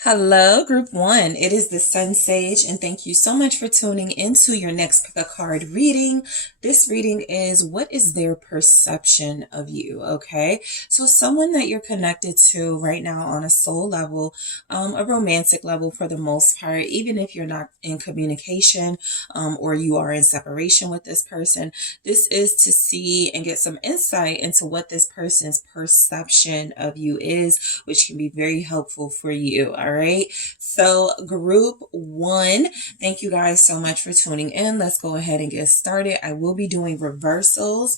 Hello, Group One. It is the Sun Sage, and thank you so much for tuning into your next pick a card reading. This reading is what is their perception of you? Okay, so someone that you're connected to right now on a soul level, a romantic level for the most part, even if you're not in communication or you are in separation with this person, this is to see and get some insight into what this person's perception of you is, which can be very helpful for you. All right. So, Group One, thank you guys so much for tuning in. Let's go ahead and get started. I will be doing reversals.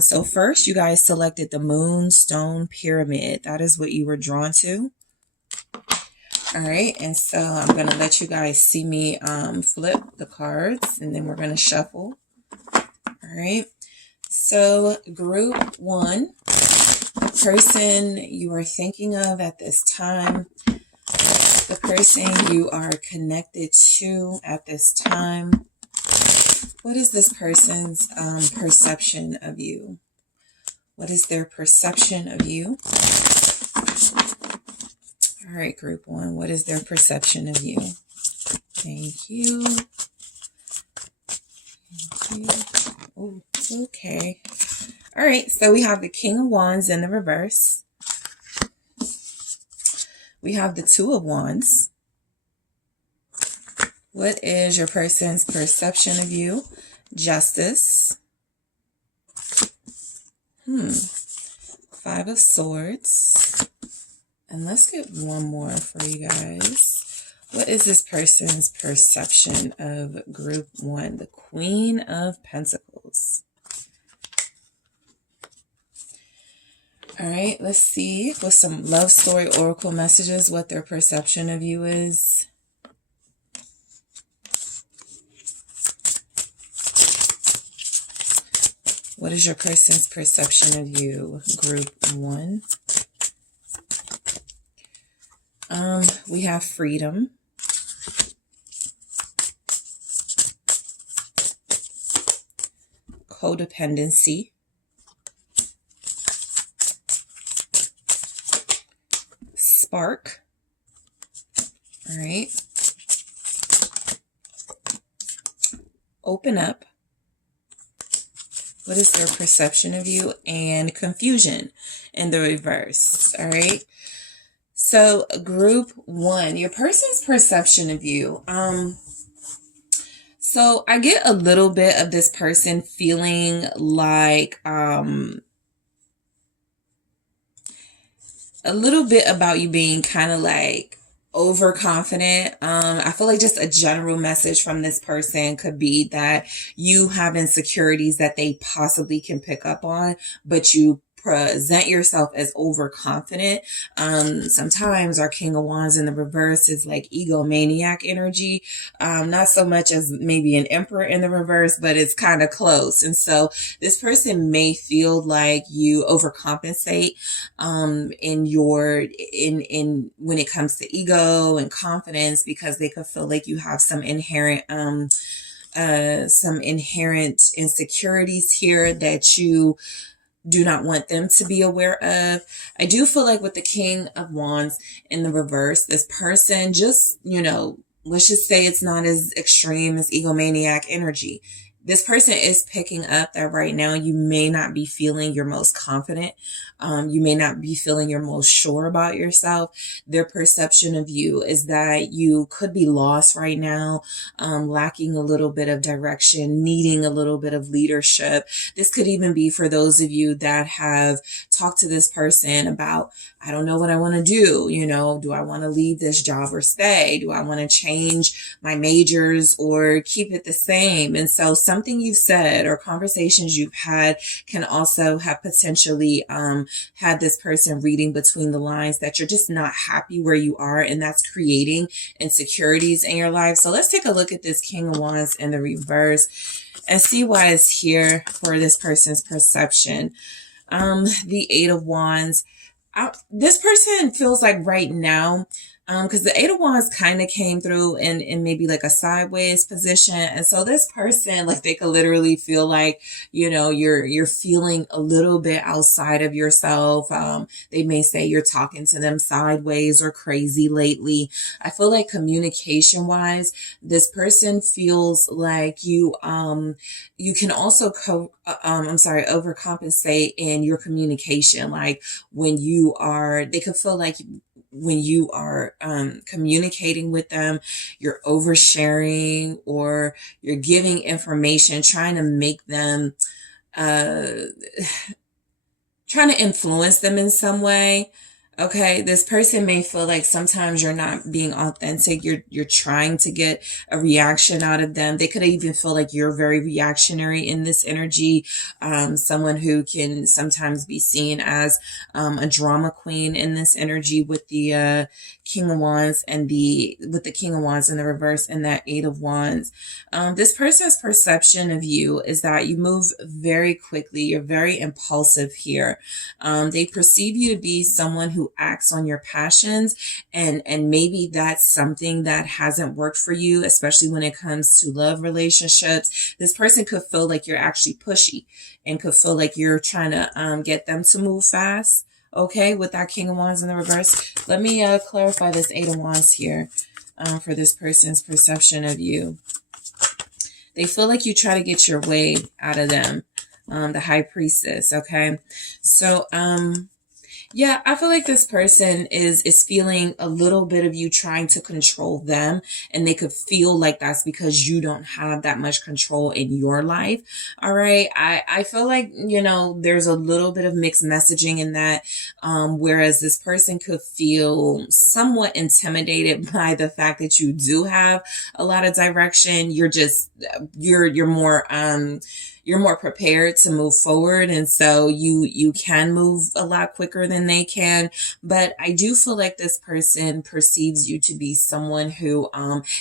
So, first, you guys selected the Moonstone Pyramid. That is what you were drawn to. All right, and so I'm going to let you guys see me flip the cards, and then we're going to shuffle. All right, so Group One, the person you are thinking of at this time, the person you are connected to at this time, what is this person's perception of you? What is their perception of you? All right, Group One, what is their perception of you? Thank you. Thank you. Oh, okay. All right, so we have the King of Wands in the reverse. We have the Two of Wands. What is your person's perception of you? Justice. Five of Swords. And let's get one more for you guys. What is this person's perception of Group One? The Queen of Pentacles. All right, let's see with some love story oracle messages what their perception of you is. What is your person's perception of you, Group One? We have freedom. Codependency. Spark. All right. Open up. What is their perception of you? And confusion in the reverse. All right. So Group One, your person's perception of you. So I get a little bit of this person feeling like, a little bit about you being kind of like overconfident. I feel like just a general message from this person could be that you have insecurities that they possibly can pick up on, but you present yourself as overconfident. Sometimes our King of Wands in the reverse is like egomaniac energy. Not so much as maybe an Emperor in the reverse, but it's kind of close. And so this person may feel like you overcompensate in when it comes to ego and confidence, because they could feel like you have some inherent insecurities here that you do not want them to be aware of. I do feel like with the King of Wands in the reverse, this person just, let's just say it's not as extreme as egomaniac energy. This person is picking up that right now you may not be feeling your most confident. You may not be feeling your most sure about yourself. Their perception of you is that you could be lost right now, lacking a little bit of direction, needing a little bit of leadership. This could even be for those of you that have talked to this person about, I don't know what I want to do. Do I want to leave this job or stay? Do I want to change my majors or keep it the same? And so something you've said or conversations you've had can also have potentially had this person reading between the lines that you're just not happy where you are, and that's creating insecurities in your life. So let's take a look at this King of Wands in the reverse and see why it's here for this person's perception. The Eight of Wands. This person feels like right now Because the Eight of Wands kind of came through in maybe like a sideways position. And so this person, like they could literally feel like, you're feeling a little bit outside of yourself. They may say you're talking to them sideways or crazy lately. I feel like communication wise, this person feels like you can also overcompensate in your communication. Like they could feel like when you are communicating with them, you're oversharing or you're giving information, trying to make them, trying to influence them in some way. Okay, this person may feel like sometimes you're not being authentic. You're trying to get a reaction out of them. They could even feel like you're very reactionary in this energy. Someone who can sometimes be seen as a drama queen in this energy with the King of Wands and with the King of Wands in the reverse and that Eight of Wands. This person's perception of you is that you move very quickly. You're very impulsive here. They perceive you to be someone who acts on your passions, and maybe that's something that hasn't worked for you, especially when it comes to love relationships. This person could feel like you're actually pushy and could feel like you're trying to get them to move fast. Okay, with that King of Wands in the reverse. Let me clarify this Eight of Wands here for this person's perception of you. They feel like you try to get your way out of them. The High Priestess. Okay, so yeah, I feel like this person is feeling a little bit of you trying to control them, and they could feel like that's because you don't have that much control in your life. All right. I feel like, there's a little bit of mixed messaging in that, whereas this person could feel somewhat intimidated by the fact that you do have a lot of direction. You're more prepared to move forward. And so you can move a lot quicker than they can. But I do feel like this person perceives you to be someone who,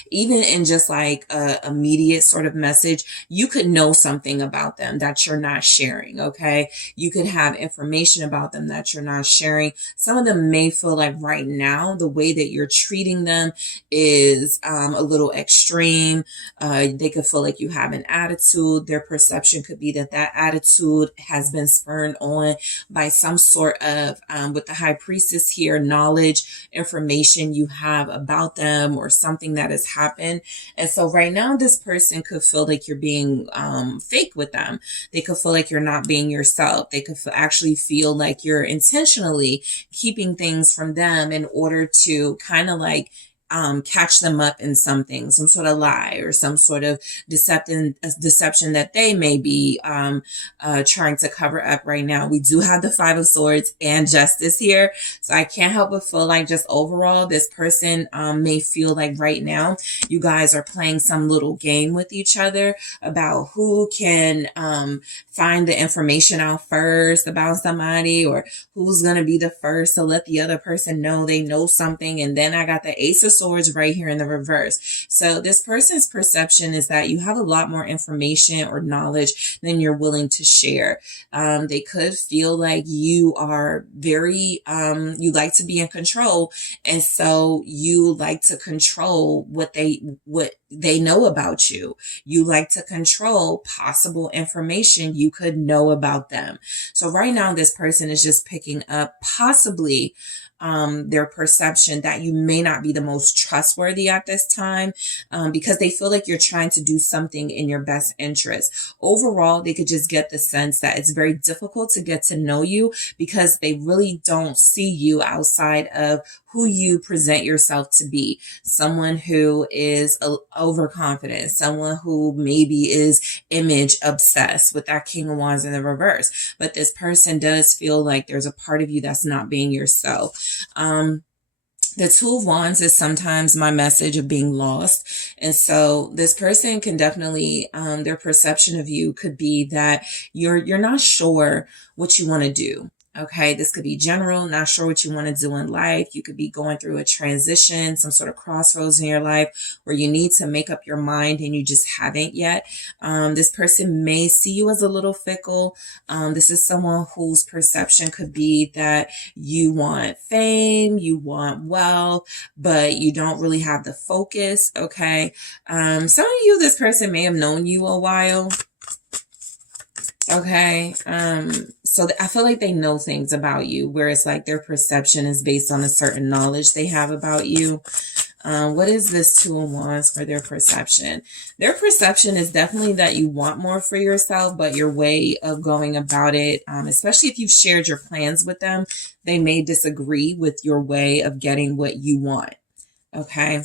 even in just like a immediate sort of message, you could know something about them that you're not sharing. Okay. You could have information about them that you're not sharing. Some of them may feel like right now, the way that you're treating them is, a little extreme. They could feel like you have an attitude. Their perception could be that attitude has been spurred on by some sort of, with the High Priestess here, knowledge, information you have about them or something that has happened. And so right now, this person could feel like you're being fake with them. They could feel like you're not being yourself. They could actually feel like you're intentionally keeping things from them in order to kind of like catch them up in something, some sort of lie or some sort of deception that they may be trying to cover up right now. We do have the Five of Swords and Justice here. So I can't help but feel like just overall, this person may feel like right now you guys are playing some little game with each other about who can find the information out first about somebody, or who's going to be the first to let the other person know they know something. And then I got the Ace of Swords right here in the reverse. So this person's perception is that you have a lot more information or knowledge than you're willing to share. They could feel like you are very, you like to be in control. And so you like to control what they know about you. You like to control possible information you could know about them. So right now, this person is just picking up possibly their perception that you may not be the most trustworthy at this time, because they feel like you're trying to do something in your best interest. Overall, they could just get the sense that it's very difficult to get to know you because they really don't see you outside of who you present yourself to be. Someone who is overconfident, someone who maybe is image obsessed with that King of Wands in the reverse. But this person does feel like there's a part of you that's not being yourself. The Two of Wands is sometimes my message of being lost. And so this person can definitely, their perception of you could be that you're not sure what you want to do. Okay, this could be general, not sure what you want to do in life. You could be going through a transition, some sort of crossroads in your life where you need to make up your mind and you just haven't yet. This person may see you as a little fickle. This is someone whose perception could be that you want fame, you want wealth, but you don't really have the focus. Okay, some of you, this person may have known you a while. Okay. So I feel like they know things about you, where it's like their perception is based on a certain knowledge they have about you. What is this Two of Wands for their perception? Their perception is definitely that you want more for yourself, but your way of going about it, especially if you've shared your plans with them, they may disagree with your way of getting what you want. Okay.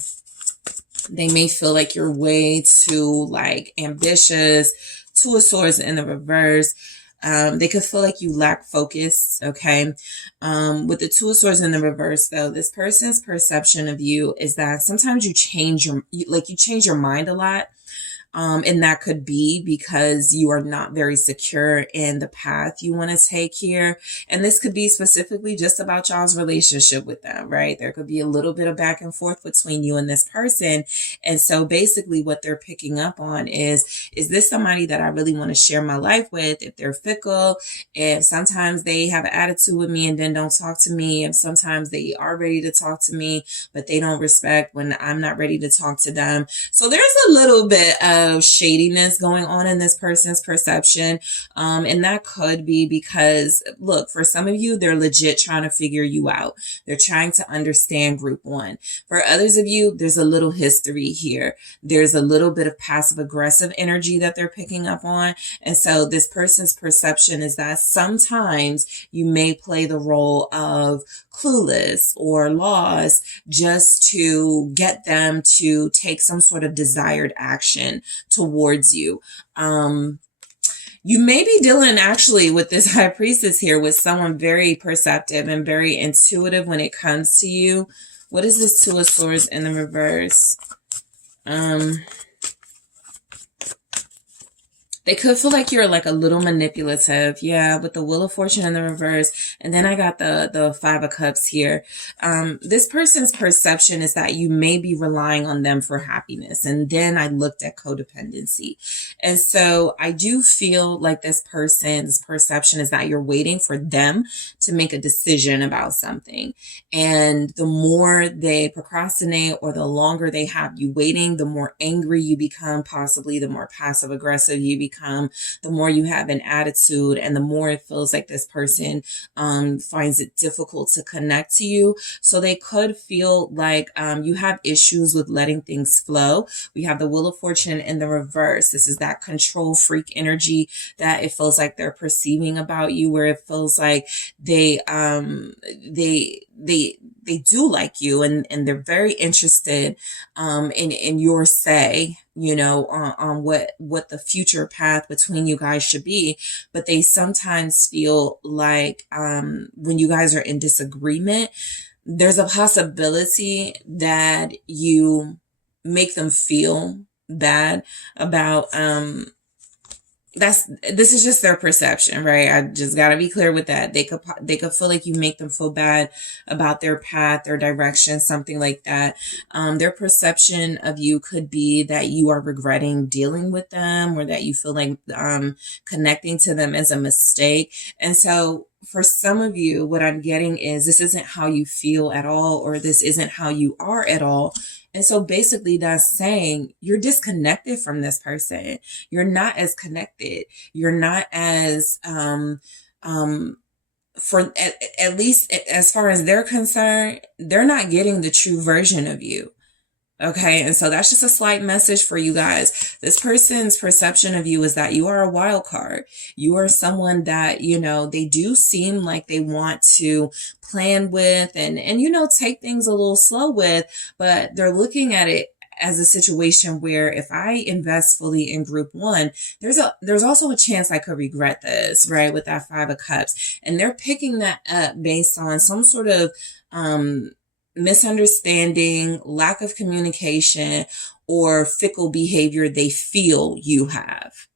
They may feel like you're way too like ambitious. Two of Swords in the reverse. They could feel like you lack focus. Okay. With the Two of Swords in the reverse, though, this person's perception of you is that sometimes you change your mind a lot. And that could be because you are not very secure in the path you want to take here. And this could be specifically just about y'all's relationship with them, right? There could be a little bit of back and forth between you and this person. And so basically what they're picking up on is this somebody that I really want to share my life with? If they're fickle, if sometimes they have an attitude with me and then don't talk to me, if sometimes they are ready to talk to me, but they don't respect when I'm not ready to talk to them. So there's a little bit of shadiness going on in this person's perception. And that could be because, look, for some of you, they're legit trying to figure you out. They're trying to understand group one. For others of you, there's a little history here. There's a little bit of passive aggressive energy that they're picking up on. And so this person's perception is that sometimes you may play the role of clueless or lost just to get them to take some sort of desired action towards you. You may be dealing actually with this High Priestess here with someone very perceptive and very intuitive when it comes to you. What is this Two of Swords in the reverse? They could feel like you're like a little manipulative. Yeah, with the Wheel of Fortune in the reverse. And then I got the Five of Cups here. This person's perception is that you may be relying on them for happiness. And then I looked at codependency. And so I do feel like this person's perception is that you're waiting for them to make a decision about something. And the more they procrastinate or the longer they have you waiting, the more angry you become, possibly the more passive aggressive you become, the more you have an attitude, and the more it feels like this person finds it difficult to connect to you. So they could feel like you have issues with letting things flow. We have the Wheel of Fortune in the reverse. This is that control freak energy that it feels like they're perceiving about you, where it feels like they do like you, and they're very interested in your say, you know, on what the future path between you guys should be. But they sometimes feel like when you guys are in disagreement, there's a possibility that you make them feel bad about this is just their perception, right? I just got to be clear with that. They could feel like you make them feel bad about their path, their direction, something like that. Their perception of you could be that you are regretting dealing with them, or that you feel like connecting to them is a mistake. And so for some of you, what I'm getting is this isn't how you feel at all, or this isn't how you are at all. And so basically that's saying you're disconnected from this person. You're not as connected. You're not as, for at least as far as they're concerned, they're not getting the true version of you. Okay. And so that's just a slight message for you guys. This person's perception of you is that you are a wild card. You are someone that, you know, they do seem like they want to plan with and, you know, take things a little slow with, but they're looking at it as a situation where if I invest fully in group one, there's also a chance I could regret this, right? With that Five of Cups. And they're picking that up based on some sort of, misunderstanding, lack of communication, or fickle behavior they feel you have.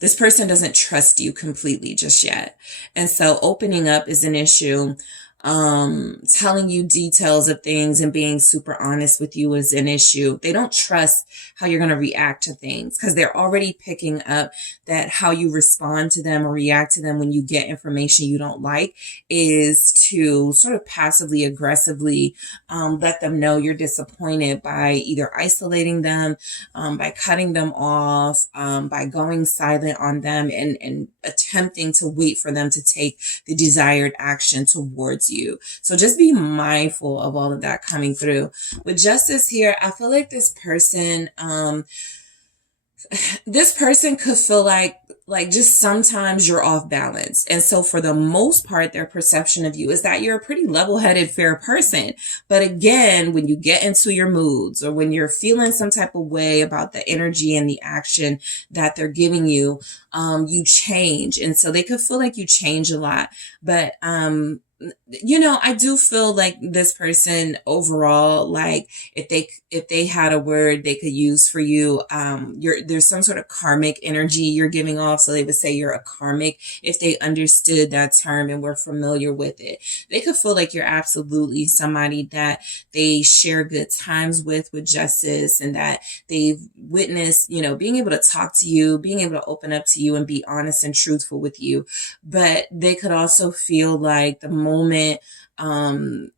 This person doesn't trust you completely just yet. And so opening up is an issue. Telling you details of things and being super honest with you is an issue. They don't trust how you're going to react to things because they're already picking up that how you respond to them or react to them when you get information you don't like is to sort of passively aggressively let them know you're disappointed by either isolating them, by cutting them off, by going silent on them and attempting to wait for them to take the desired action towards you. So just be mindful of all of that coming through. With justice here, I feel like this person could feel like just sometimes you're off balance. And so for the most part, their perception of you is that you're a pretty level-headed, fair person. But again, when you get into your moods or when you're feeling some type of way about the energy and the action that they're giving you, you change. And so they could feel like you change a lot. But, I do feel like this person overall, like if they had a word they could use for you, there's some sort of karmic energy you're giving off. So they would say you're a karmic if they understood that term and were familiar with it. They could feel like you're absolutely somebody that they share good times with justice, and that they've witnessed, being able to talk to you, being able to open up to you and be honest and truthful with you. But they could also feel like the moment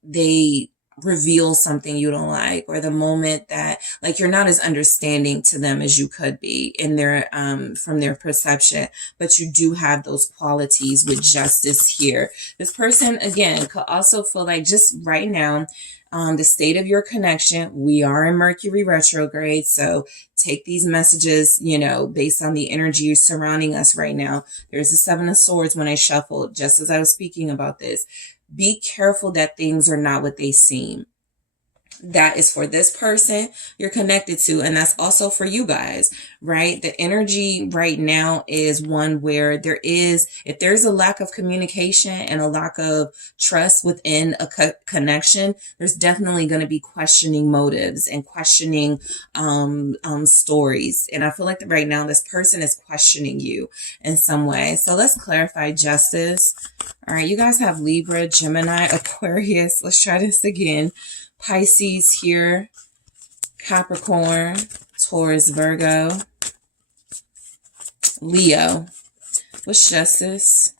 they reveal something you don't like, or the moment that like you're not as understanding to them as you could be in their from their perception, but you do have those qualities with justice here. This person again could also feel like just right now, the state of your connection, we are in Mercury retrograde, so take these messages, based on the energy surrounding us right now. There's the Seven of Swords when I shuffled, just as I was speaking about this. Be careful that things are not what they seem. That is for this person you're connected to, and that's also for you guys, right? The energy right now is one where if there's a lack of communication and a lack of trust within a connection, there's definitely going to be questioning motives and questioning stories. And I feel like that right now this person is questioning you in some way. So let's clarify justice. All right, you guys have Libra, Gemini, Aquarius. Let's try this again. Pisces here, Capricorn, Taurus, Virgo, Leo. What's justice?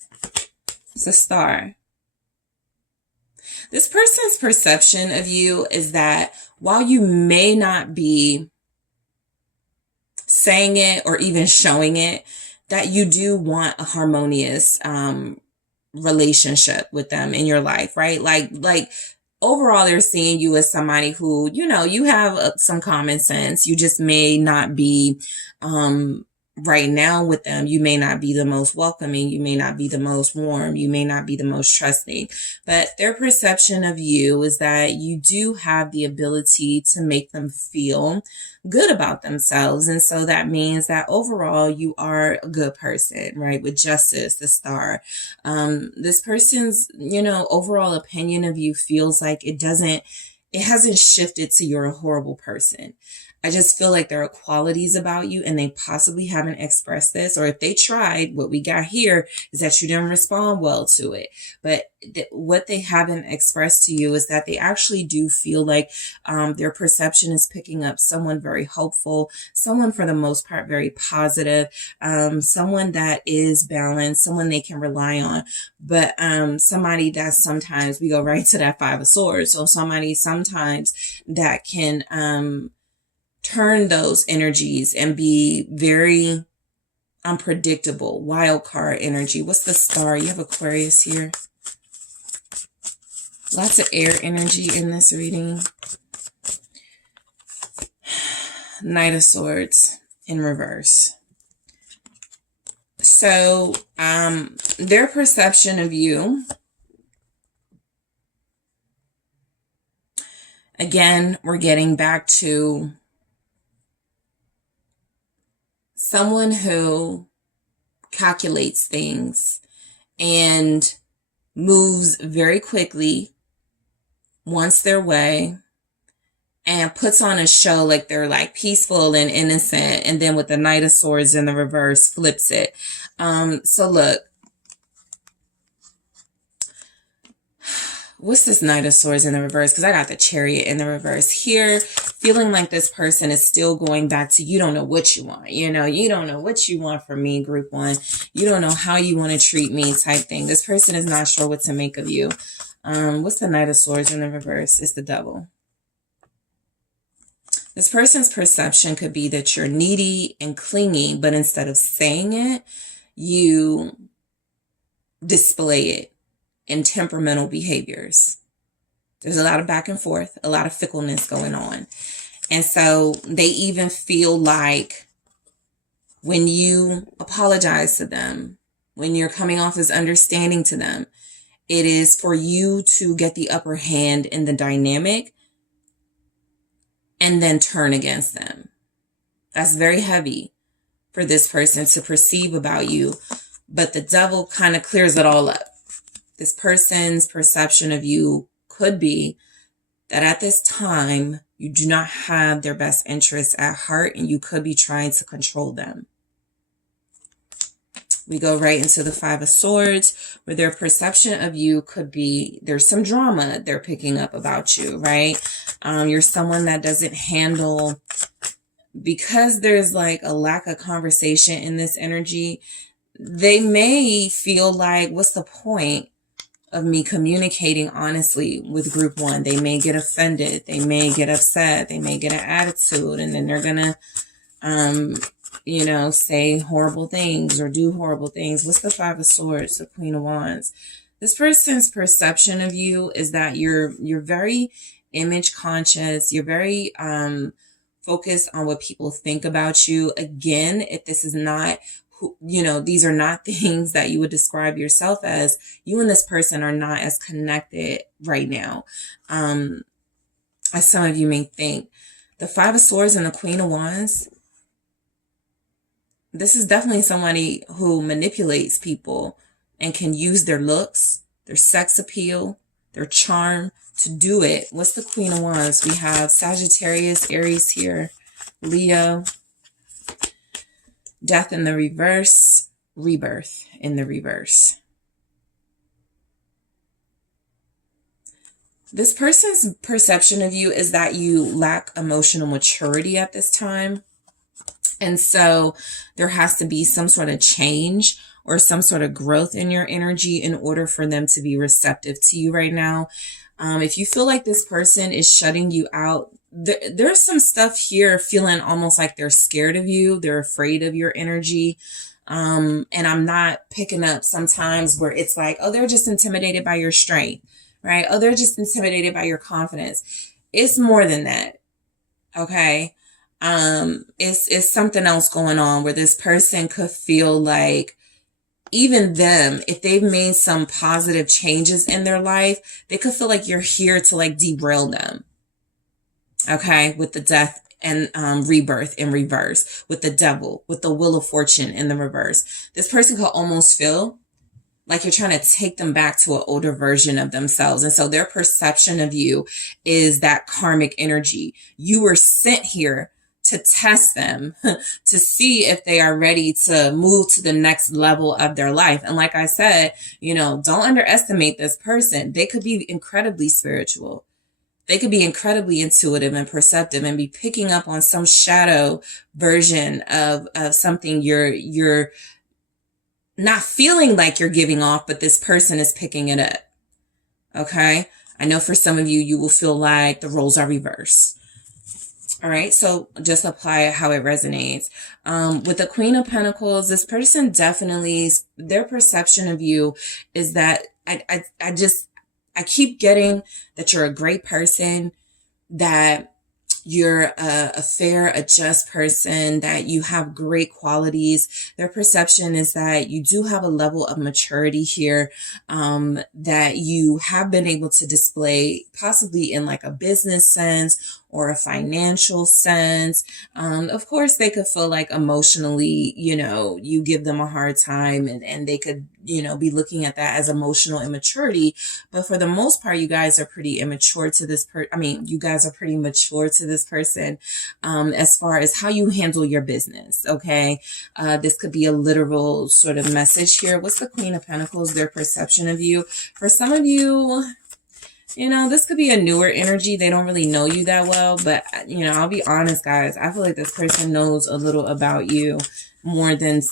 It's a star. This person's perception of you is that while you may not be saying it or even showing it, that you do want a harmonious relationship with them in your life, right? Like overall, they're seeing you as somebody who, you have some common sense. You just may not be, right now with them. You may not be the most welcoming. You may not be the most warm. You may not be the most trusting, but their perception of you is that you do have the ability to make them feel good about themselves. And so that means that overall you are a good person, right? With justice, the star. This person's, overall opinion of you feels like it hasn't shifted to you're a horrible person. I just feel like there are qualities about you and they possibly haven't expressed this, or if they tried, what we got here is that you didn't respond well to it. But what they haven't expressed to you is that they actually do feel like their perception is picking up someone very hopeful, someone for the most part very positive, someone that is balanced, someone they can rely on, but somebody that sometimes we go right to that Five of Swords. So somebody sometimes that can turn those energies and be very unpredictable, wild card energy. What's the star? You have Aquarius here. Lots of air energy in this reading. Knight of Swords in reverse. So their perception of you, again, we're getting back to someone who calculates things and moves very quickly, wants their way, and puts on a show like they're like peaceful and innocent, and then with the Knight of Swords in the reverse flips it. So look, what's this Knight of Swords in the reverse? Because I got the Chariot in the reverse here, feeling like this person is still going back to, you don't know what you want. You know, you don't know what you want from me, group one. You don't know how you want to treat me type thing. This person is not sure what to make of you. What's the Knight of Swords in the reverse? It's the Devil. This person's perception could be that you're needy and clingy, but instead of saying it, you display it in temperamental behaviors. There's a lot of back and forth, a lot of fickleness going on. And so they even feel like when you apologize to them, when you're coming off as understanding to them, it is for you to get the upper hand in the dynamic and then turn against them. That's very heavy for this person to perceive about you. But the Devil kind of clears it all up. This person's perception of you could be that at this time, you do not have their best interests at heart, and you could be trying to control them. We go right into the Five of Swords, where their perception of you could be, there's some drama they're picking up about you, right? You're someone that doesn't handle, because there's like a lack of conversation in this energy, they may feel like, what's the point of me communicating honestly with group one? They may get offended. They may get upset. They may get an attitude, and then they're going to, you know, say horrible things or do horrible things. What's the Five of Swords? The Queen of Wands. This person's perception of you is that you're very image conscious. You're very focused on what people think about you. Again, if this is not, you know, these are not things that you would describe yourself as, you and this person are not as connected right now, as some of you may think. The Five of Swords and the Queen of Wands, this is definitely somebody who manipulates people and can use their looks, their sex appeal, their charm to do it. What's the Queen of Wands? We have Sagittarius, Aries here, Leo, Death in the reverse, Rebirth in the reverse. This person's perception of you is that you lack emotional maturity at this time. And so there has to be some sort of change or some sort of growth in your energy in order for them to be receptive to you right now. If you feel like this person is shutting you out, there's some stuff here feeling almost like they're scared of you. They're afraid of your energy. And I'm not picking up sometimes where it's like, oh, they're just intimidated by your strength, right? Oh, they're just intimidated by your confidence. It's more than that. Okay. It's something else going on where this person could feel like even them, if they've made some positive changes in their life, they could feel like you're here to like derail them. Okay. With the Death and Rebirth in reverse, with the Devil, with the Wheel of Fortune in the reverse, this person could almost feel like you're trying to take them back to an older version of themselves. And so their perception of you is that karmic energy. You were sent here to test them, to see if they are ready to move to the next level of their life. And like I said, you know, don't underestimate this person. They could be incredibly spiritual. They could be incredibly intuitive and perceptive and be picking up on some shadow version of something you're not feeling like you're giving off, but this person is picking it up. Okay. I know for some of you, you will feel like the roles are reversed. All right, so just apply it how it resonates. With the Queen of Pentacles, this person definitely, their perception of you is that I keep getting that you're a great person, that you're a fair, a just person, that you have great qualities. Their perception is that you do have a level of maturity here, that you have been able to display possibly in like a business sense or a financial sense. Of course, they could feel like emotionally, you give them a hard time, and they could, be looking at that as emotional immaturity. But for the most part, you guys are pretty immature to this you guys are pretty mature to this person, as far as how you handle your business. Okay. This could be a literal sort of message here. What's the Queen of Pentacles? Their perception of you. For some of you, this could be a newer energy. They don't really know you that well, but, I'll be honest, guys. I feel like this person knows a little about you more than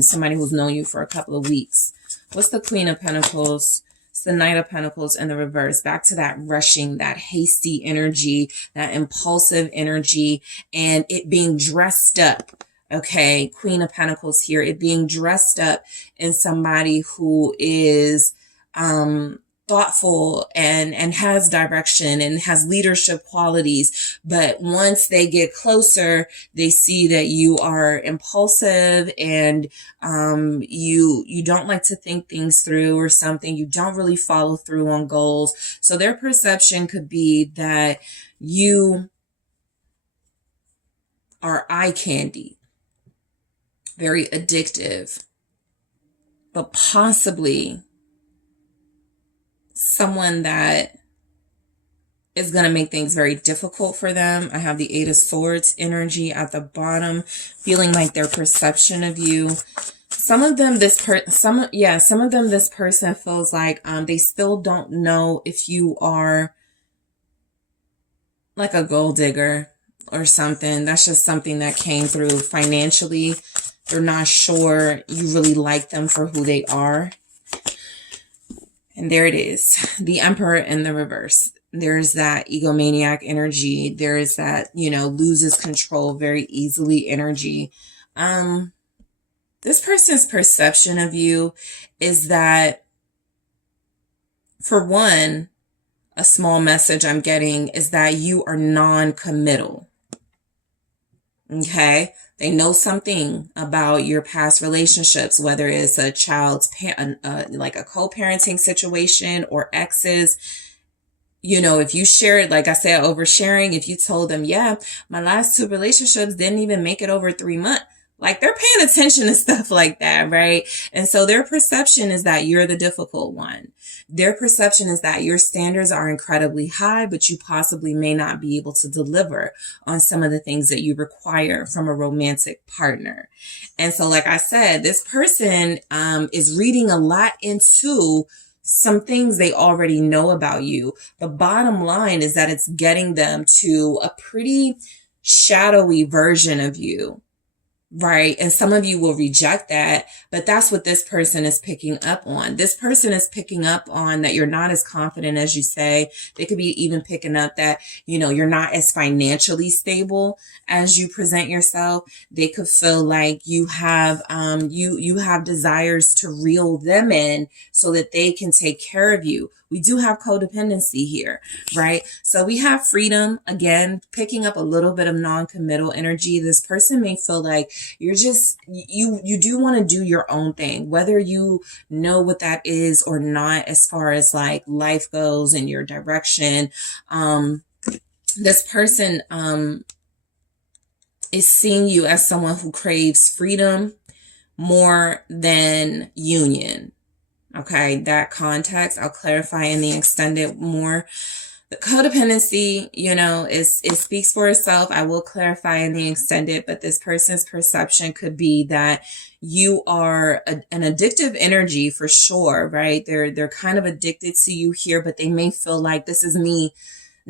somebody who's known you for a couple of weeks. What's the Queen of Pentacles? It's the Knight of Pentacles in the reverse. Back to that rushing, that hasty energy, that impulsive energy, and it being dressed up. Okay, Queen of Pentacles here. It being dressed up in somebody who is, thoughtful and has direction and has leadership qualities. But once they get closer, they see that you are impulsive and you don't like to think things through or something. You don't really follow through on goals. So their perception could be that you are eye candy, very addictive, but possibly someone that is going to make things very difficult for them. I have the Eight of Swords energy at the bottom, feeling like their perception of you. Some of them, this person feels like they still don't know if you are like a gold digger or something. That's just something that came through financially. They're not sure you really like them for who they are. And there it is, the Emperor in the reverse. There's that egomaniac energy. There is that, loses control very easily energy. This person's perception of you is that, for one, a small message I'm getting is that you are non-committal. Okay? They know something about your past relationships, whether it's a child's like a co-parenting situation or exes. If you share it, like I said, oversharing, if you told them, yeah, my last 2 relationships didn't even make it over 3 months. Like, they're paying attention to stuff like that, right? And so their perception is that you're the difficult one. Their perception is that your standards are incredibly high, but you possibly may not be able to deliver on some of the things that you require from a romantic partner. And so, like I said, this person is reading a lot into some things they already know about you. The bottom line is that it's getting them to a pretty shadowy version of you. Right. And some of you will reject that, but that's what this person is picking up on. This person is picking up on that you're not as confident as you say. They could be even picking up that, you're not as financially stable as you present yourself. They could feel like you have, you have desires to reel them in so that they can take care of you. We do have codependency here, right? So we have freedom, again, picking up a little bit of non-committal energy. This person may feel like you're just, you do want to do your own thing, whether you know what that is or not, as far as like life goes and your direction. This person is seeing you as someone who craves freedom more than union. Okay, that context, I'll clarify in the extended more. The codependency, it speaks for itself. I will clarify in the extended, but this person's perception could be that you are an addictive energy for sure, right? They're kind of addicted to you here, but they may feel like this is me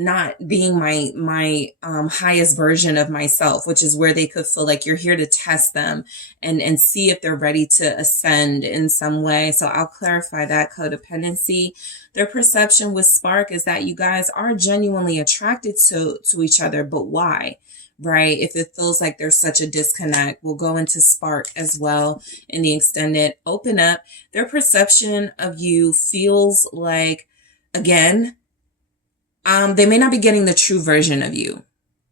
not being my highest version of myself, which is where they could feel like you're here to test them and see if they're ready to ascend in some way. So I'll clarify that codependency. Their perception with spark is that you guys are genuinely attracted to each other, but why? Right? If it feels like there's such a disconnect, we'll go into spark as well in the extended. Open up. Their perception of you feels like, again, they may not be getting the true version of you.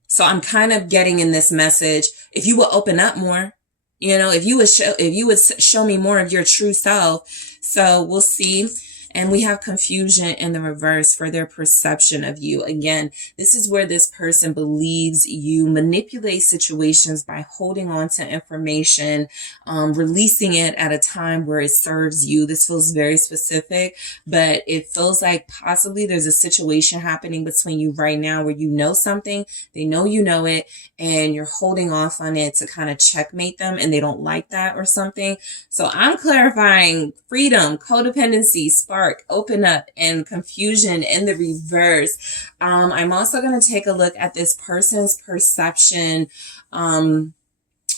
So I'm kind of getting in this message, if you will open up more, if you would show me more of your true self. So we'll see. And we have confusion in the reverse for their perception of you. Again, this is where this person believes you manipulate situations by holding on to information, releasing it at a time where it serves you. This feels very specific, but it feels like possibly there's a situation happening between you right now where you know something, they know you know it, and you're holding off on it to kind of checkmate them, and they don't like that or something. So I'm clarifying freedom, codependency, spark, open up, and confusion in the reverse. I'm also going to take a look at this person's perception,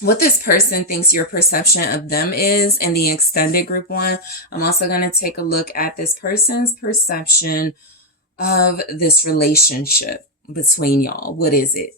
what this person thinks your perception of them is in the extended group one. I'm also going to take a look at this person's perception of this relationship between y'all. What is it?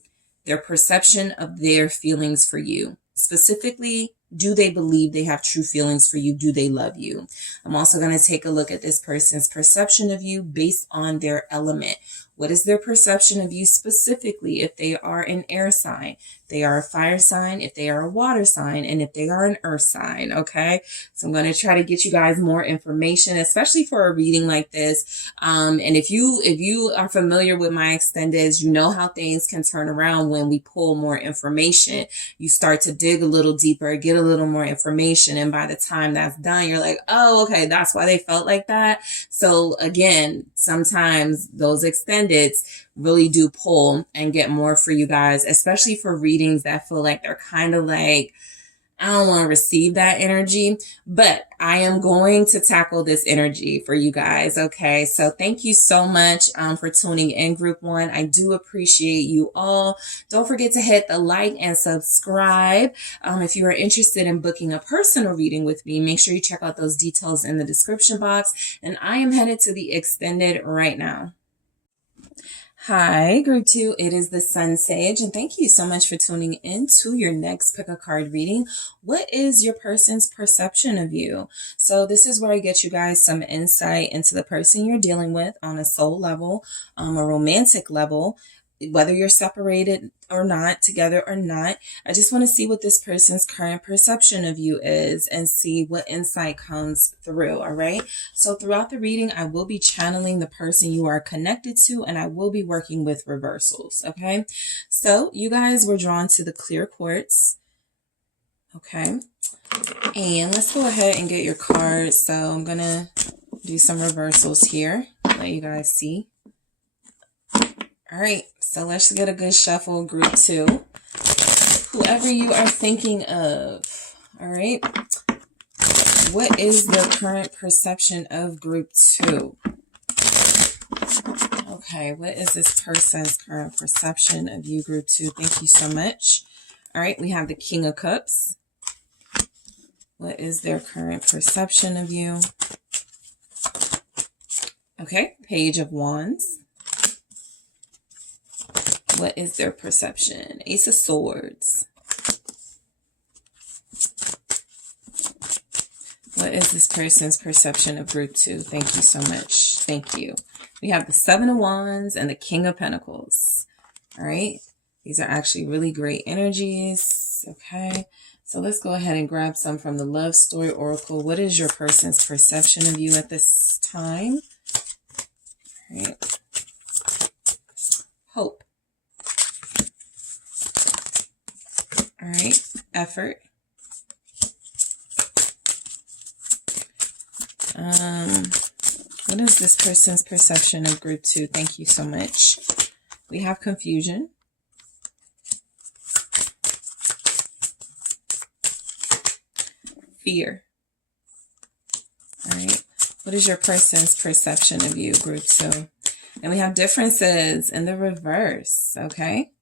Their perception of their feelings for you. Specifically, do they believe they have true feelings for you? Do they love you? I'm also going to take a look at this person's perception of you based on their element. What is their perception of you specifically if they are an air sign, if they are a fire sign, if they are a water sign, and if they are an earth sign, okay? So I'm going to try to get you guys more information, especially for a reading like this. And if you are familiar with my extendeds, you know how things can turn around when we pull more information. You start to dig a little deeper, get a little more information, and by the time that's done, you're like, oh, okay, that's why they felt like that. So again, sometimes those extendeds really do pull and get more for you guys, especially for readings that feel like they're kind of like, I don't want to receive that energy, but I am going to tackle this energy for you guys. Okay. So thank you so much for tuning in, group one. I do appreciate you all. Don't forget to hit the like and subscribe. If you are interested in booking a personal reading with me, make sure you check out those details in the description box. And I am headed to the extended right now. Hi, group two. It is the Sun Sage, and thank you so much for tuning in to your next pick a card reading. What is your person's perception of you? So this is where I get you guys some insight into the person you're dealing with on a soul level, a romantic level, whether you're separated or not, together or not. I just want to see what this person's current perception of you is and see what insight comes through. All right. So throughout the reading, I will be channeling the person you are connected to, and I will be working with reversals. Okay. So you guys were drawn to the clear quartz. Okay. And let's go ahead and get your cards. So I'm going to do some reversals here. Let you guys see. All right, so let's get a good shuffle, group two. Whoever you are thinking of, all right? What is the current perception of group two? Okay, what is this person's current perception of you, group two? Thank you so much. All right, we have the King of Cups. What is their current perception of you? Okay, Page of Wands. What is their perception? Ace of Swords. What is this person's perception of group two? Thank you so much. Thank you. We have the Seven of Wands and the King of Pentacles. All right. These are actually really great energies. Okay. So let's go ahead and grab some from the Love Story Oracle. What is your person's perception of you at this time? All right. Hope. All right, effort. What is this person's perception of group two? Thank you so much. We have confusion. Fear. All right. What is your person's perception of you, group two? And we have differences in the reverse, okay?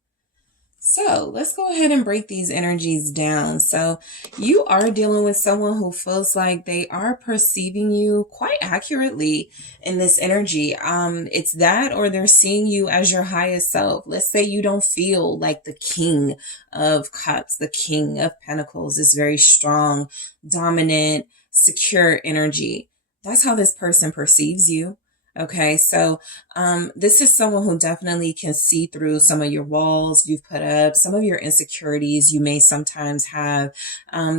So let's go ahead and break these energies down. So you are dealing with someone who feels like they are perceiving you quite accurately in this energy. It's that, or they're seeing you as your highest self. Let's say you don't feel like the King of Cups, the King of Pentacles, is very strong, dominant, secure energy. That's how this person perceives you. Okay, so this is someone who definitely can see through some of your walls you've put up, some of your insecurities you may sometimes have.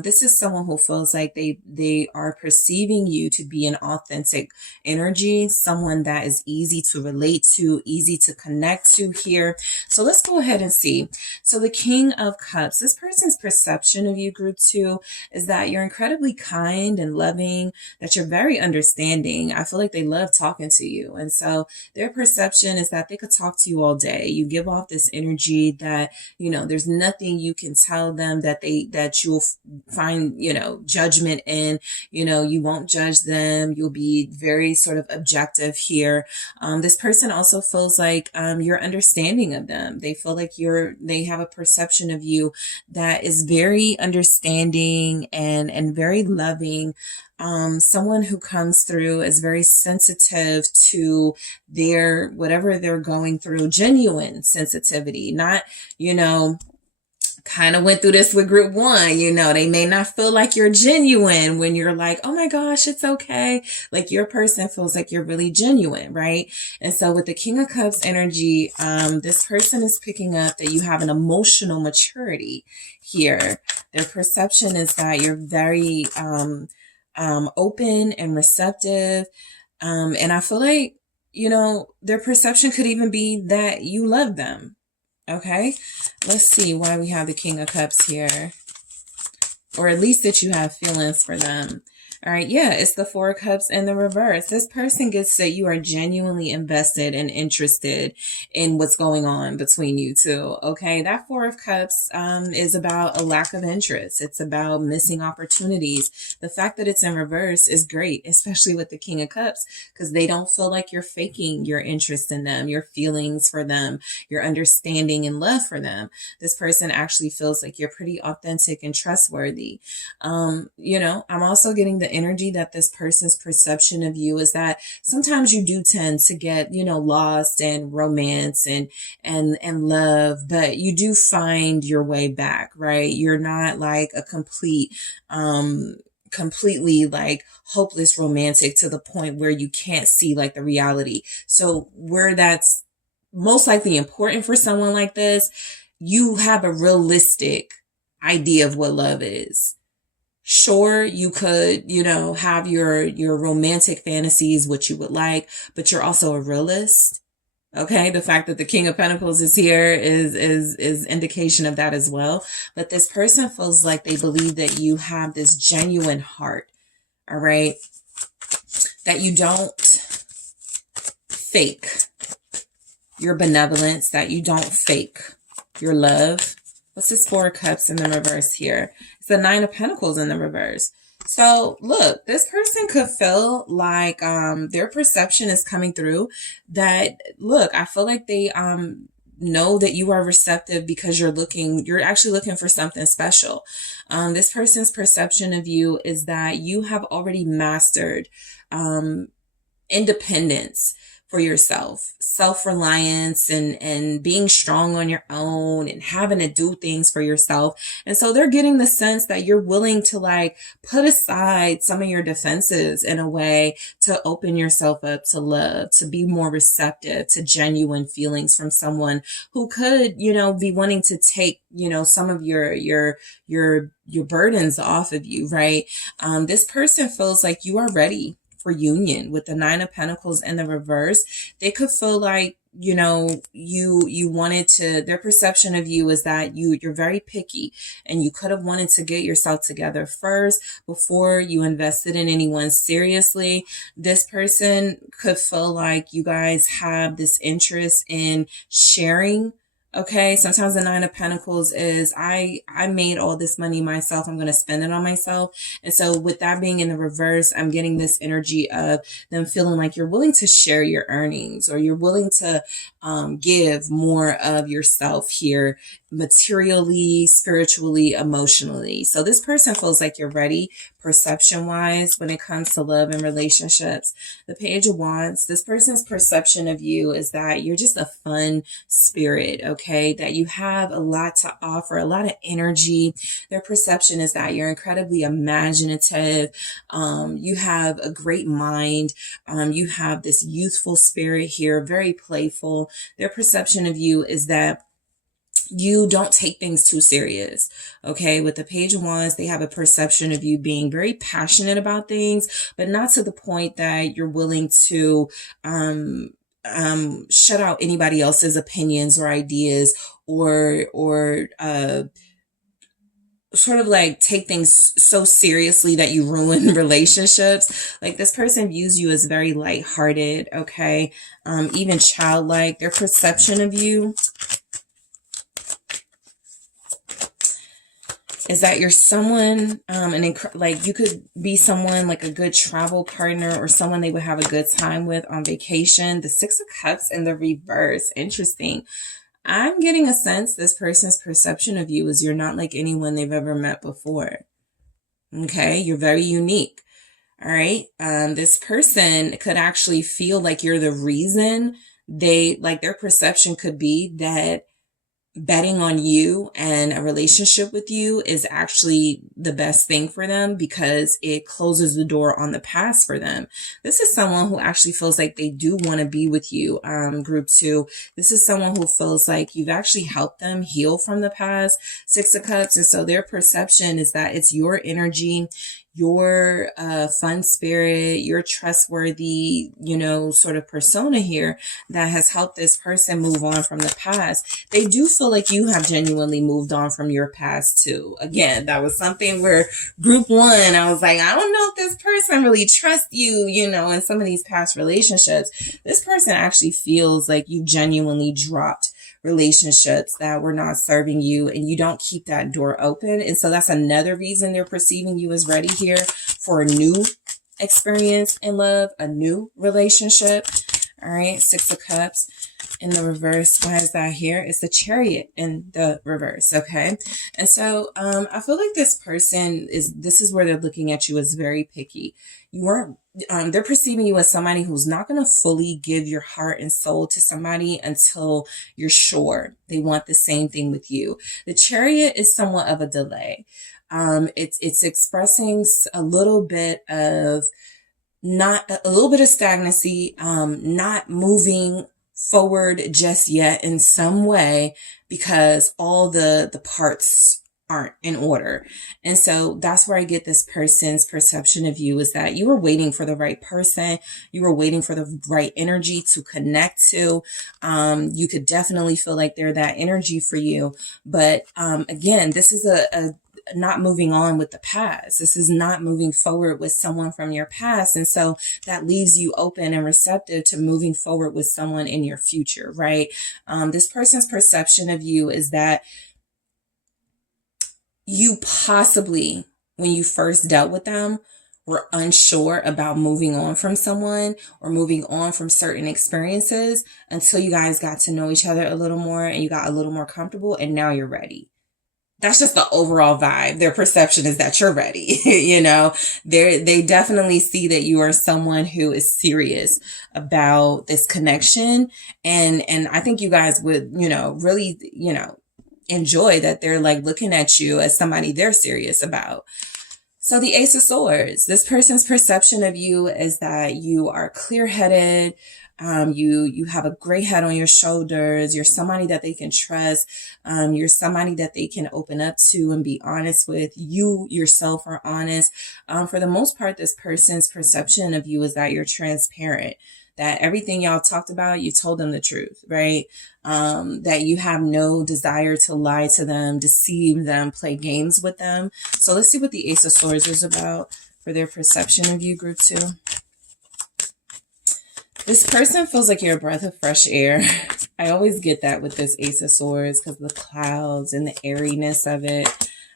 This is someone who feels like they are perceiving you to be an authentic energy, someone that is easy to relate to, easy to connect to here. So let's go ahead and see. So the King of Cups, this person's perception of you, group two, is that you're incredibly kind and loving, that you're very understanding. I feel like they love talking to you. And so their perception is that they could talk to you all day. You give off this energy that, there's nothing you can tell them that you'll find, judgment in. You won't judge them. You'll be very sort of objective here. This person also feels like you're understanding of them. They feel like they have a perception of you that is very understanding and very loving. Someone who comes through is very sensitive to whatever they're going through, genuine sensitivity, not, kind of went through this with group one, they may not feel like you're genuine when you're like, oh my gosh, it's okay. Like your person feels like you're really genuine, right? And so with the King of Cups energy, this person is picking up that you have an emotional maturity here. Their perception is that you're very, open and receptive. And I feel like, their perception could even be that you love them. Okay, let's see why we have the King of Cups here, or at least that you have feelings for them. All right, yeah, it's the Four of Cups in the reverse. This person gets that you are genuinely invested and interested in what's going on between you two. Okay, that Four of Cups is about a lack of interest. It's about missing opportunities. The fact that it's in reverse is great, especially with the King of Cups, because they don't feel like you're faking your interest in them, your feelings for them, your understanding and love for them. This person actually feels like you're pretty authentic and trustworthy. I'm also getting the energy that this person's perception of you is that sometimes you do tend to get, lost in romance and love, but you do find your way back, right? You're not like a completely like hopeless romantic to the point where you can't see like the reality. So where that's most likely important for someone like this, you have a realistic idea of what love is. Sure, you could, have your romantic fantasies, what you would like, but you're also a realist. Okay, the fact that the King of Pentacles is here is indication of that as well. But this person feels like they believe that you have this genuine heart. All right, that you don't fake your benevolence, that you don't fake your love. What's this Four of Cups in the reverse here? It's the Nine of Pentacles in the reverse. So look, this person could feel like their perception is coming through that, look, I feel like they know that you are receptive because you're actually looking for something special. This person's perception of you is that you have already mastered independence for yourself, self-reliance and being strong on your own and having to do things for yourself. And so they're getting the sense that you're willing to like put aside some of your defenses in a way to open yourself up to love, to be more receptive to genuine feelings from someone who could, be wanting to take, some of your burdens off of you, right? This person feels like you are ready for union with the Nine of Pentacles in the reverse. They could feel like, you wanted to, their perception of you is that you're very picky and you could have wanted to get yourself together first before you invested in anyone seriously. This person could feel like you guys have this interest in sharing. Okay, sometimes the Nine of Pentacles is I made all this money myself. I'm going to spend it on myself. And so with that being in the reverse, I'm getting this energy of them feeling like you're willing to share your earnings or you're willing to give more of yourself here materially, spiritually, emotionally. So this person feels like you're ready perception wise when it comes to love and relationships. The Page of Wands, this person's perception of you is that you're just a fun spirit, okay? That you have a lot to offer, a lot of energy. Their perception is that you're incredibly imaginative. You have a great mind. You have this youthful spirit here, very playful. Their perception of you is that you don't take things too serious. Okay. With the Page of Wands, they have a perception of you being very passionate about things, but not to the point that you're willing to, shut out anybody else's opinions or ideas or sort of like take things so seriously that you ruin relationships. Like this person views you as very lighthearted. Okay. Even childlike. Their perception of you is that you're someone, like you could be someone like a good travel partner or someone they would have a good time with on vacation. The Six of Cups in the reverse. Interesting. I'm getting a sense this person's perception of you is you're not like anyone they've ever met before. Okay. You're very unique. All right. This person could actually feel like you're the reason their perception could be that betting on you and a relationship with you is actually the best thing for them because it closes the door on the past for them. This is someone who actually feels like they do want to be with you. Group 2. This is someone who feels like you've actually helped them heal from the past. Six of Cups. And so their perception is that it's your energy, your fun spirit, your trustworthy, sort of persona here that has helped this person move on from the past. They do feel like you have genuinely moved on from your past too. Again, that was something where group 1, I was like, I don't know if this person really trusts you, in some of these past relationships. This person actually feels like you genuinely dropped relationships that were not serving you and you don't keep that door open. And so that's another reason they're perceiving you as ready here for a new experience in love, a new relationship. All right. Six of Cups in the reverse. Why is that here? It's the Chariot in the reverse. Okay. And so, I feel like this is where they're looking at you as very picky. They're perceiving you as somebody who's not going to fully give your heart and soul to somebody until you're sure they want the same thing with you. The Chariot is somewhat of a delay. It's expressing a little bit of stagnancy, not moving forward just yet in some way because all the parts aren't in order. And so that's where I get this person's perception of you is that you were waiting for the right person. You were waiting for the right energy to connect to. You could definitely feel like they're that energy for you. But again, this is a not moving on with the past. This is not moving forward with someone from your past. And so that leaves you open and receptive to moving forward with someone in your future, right? This person's perception of you is that you possibly, when you first dealt with them, were unsure about moving on from someone or moving on from certain experiences until you guys got to know each other a little more and you got a little more comfortable and now you're ready. That's just the overall vibe. Their perception is that you're ready. They definitely see that you are someone who is serious about this connection. And I think you guys would, really, enjoy that they're like looking at you as somebody they're serious about. So the Ace of Swords, this person's perception of you is that you are clear-headed. You have a great head on your shoulders. You're somebody that they can trust. You're somebody that they can open up to and be honest with. You yourself are honest. For the most part, this person's perception of you is that you're transparent, that everything y'all talked about, you told them the truth, right? That you have no desire to lie to them, deceive them, play games with them. So let's see what the Ace of Swords is about for their perception of you, group 2. This person feels like you're a breath of fresh air. I always get that with this Ace of Swords because of the clouds and the airiness of it.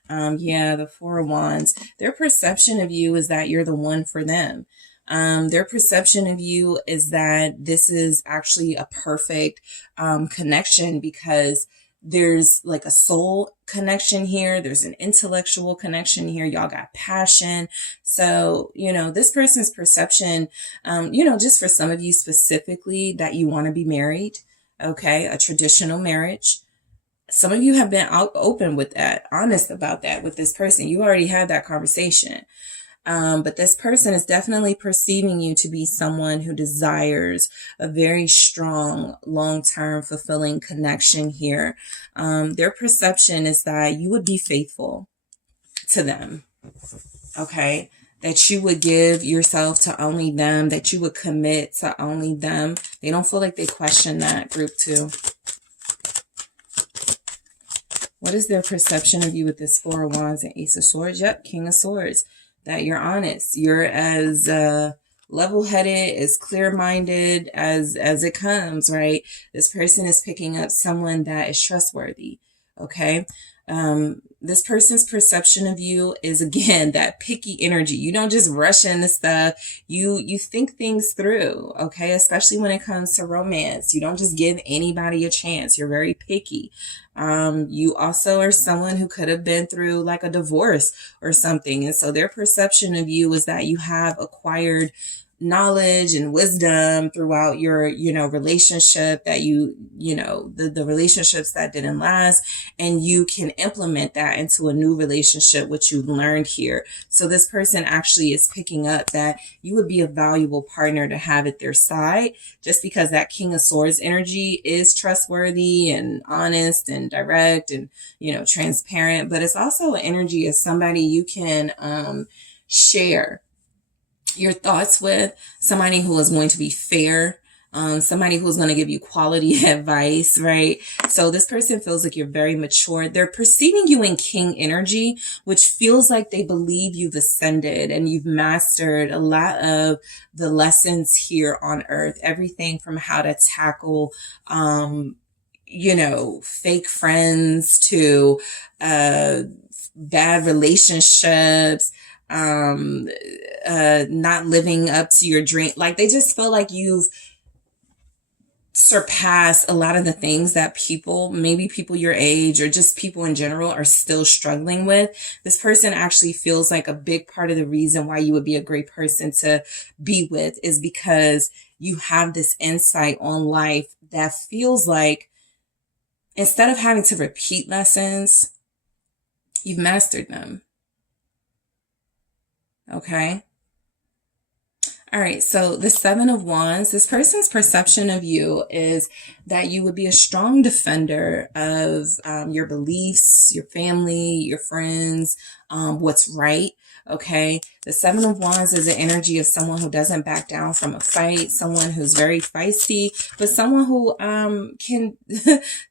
The Four of Wands. Their perception of you is that you're the one for them. Their perception of you is that this is actually a perfect connection because there's like a soul connection here. There's an intellectual connection here. Y'all got passion. So, this person's perception, just for some of you specifically that you want to be married, okay, a traditional marriage. Some of you have been out open with that, honest about that with this person. You already had that conversation. But this person is definitely perceiving you to be someone who desires a very strong, long-term, fulfilling connection here. Their perception is that you would be faithful to them, okay? That you would give yourself to only them, that you would commit to only them. They don't feel like they question that, group 2. What is their perception of you with this 4 of Wands and Ace of Swords? Yep, King of Swords. That you're honest. You're as level-headed, as clear-minded as it comes, right? This person is picking up someone that is trustworthy, okay? This person's perception of you is, again, that picky energy. You don't just rush into stuff. You think things through, okay? Especially when it comes to romance. You don't just give anybody a chance. You're very picky. You also are someone who could have been through like a divorce or something. And so their perception of you is that you have acquired knowledge and wisdom throughout your, relationship that the relationships that didn't last, and you can implement that into a new relationship, which you learned here. So this person actually is picking up that you would be a valuable partner to have at their side, just because that King of Swords energy is trustworthy and honest and direct and, transparent, but it's also an energy of somebody you can, share your thoughts with, somebody who is going to be fair, somebody who's going to give you quality advice, right? So this person feels like you're very mature. They're perceiving you in King energy, which feels like they believe you've ascended and you've mastered a lot of the lessons here on earth, everything from how to tackle, fake friends to, bad relationships, not living up to your dream. Like, they just feel like you've surpassed a lot of the things that maybe people your age or just people in general are still struggling with. This person actually feels like a big part of the reason why you would be a great person to be with is because you have this insight on life that feels like instead of having to repeat lessons, you've mastered them. Okay. All right. So the 7 of Wands, this person's perception of you is that you would be a strong defender of your beliefs, your family, your friends, what's right. Okay. The 7 of Wands is the energy of someone who doesn't back down from a fight, someone who's very feisty, but someone who can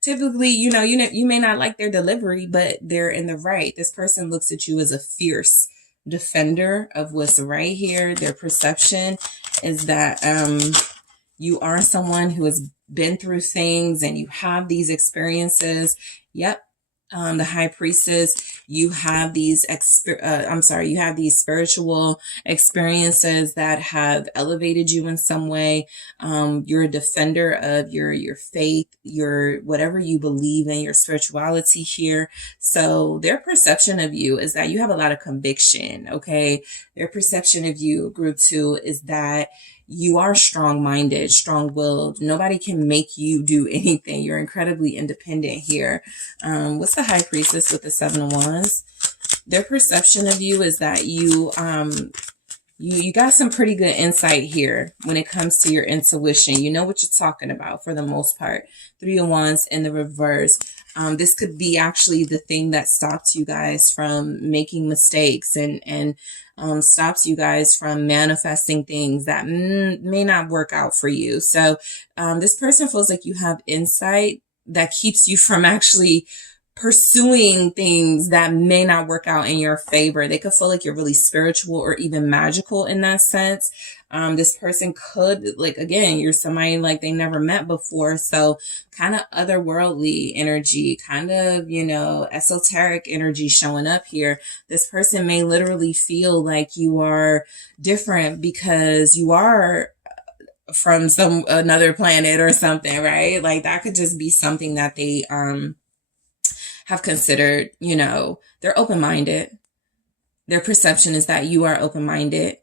typically, you may not like their delivery, but they're in the right. This person looks at you as a fierce defender of what's right here. Their perception is that you are someone who has been through things and you have these experiences. Yep. The High Priestess, you have these you have these spiritual experiences that have elevated you in some way. You're a defender of your faith, your whatever you believe in, your spirituality here. So their perception of you is that you have a lot of conviction. Okay. Their perception of you, group 2, is that you are strong-minded, strong-willed. Nobody can make you do anything. You're incredibly independent here. What's the High Priestess with the 7 of Wands? Their perception of you is that you got some pretty good insight here when it comes to your intuition. You know what you're talking about for the most part. 3 of Wands in the reverse. This could be actually the thing that stops you guys from making mistakes and stops you guys from manifesting things that may not work out for you. So this person feels like you have insight that keeps you from actually pursuing things that may not work out in your favor. They could feel like you're really spiritual or even magical in that sense. This person could, like, again, you're somebody like they never met before. So kind of otherworldly energy, kind of, esoteric energy showing up here. This person may literally feel like you are different because you are from another planet or something, right? Like that could just be something that they, have considered, they're open-minded. Their perception is that you are open-minded.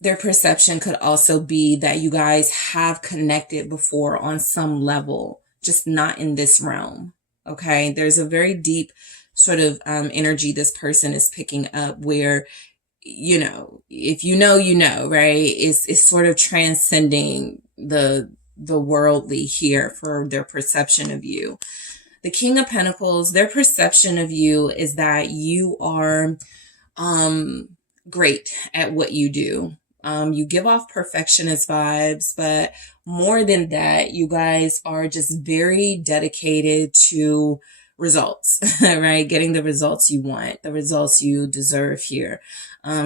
Their perception could also be that you guys have connected before on some level, just not in this realm. Okay. There's a very deep sort of energy this person is picking up where, if right? It's sort of transcending the worldly here for their perception of you. The King of Pentacles, their perception of you is that you are great at what you do. You give off perfectionist vibes, but more than that, you guys are just very dedicated to results, right? Getting the results you want, the results you deserve here.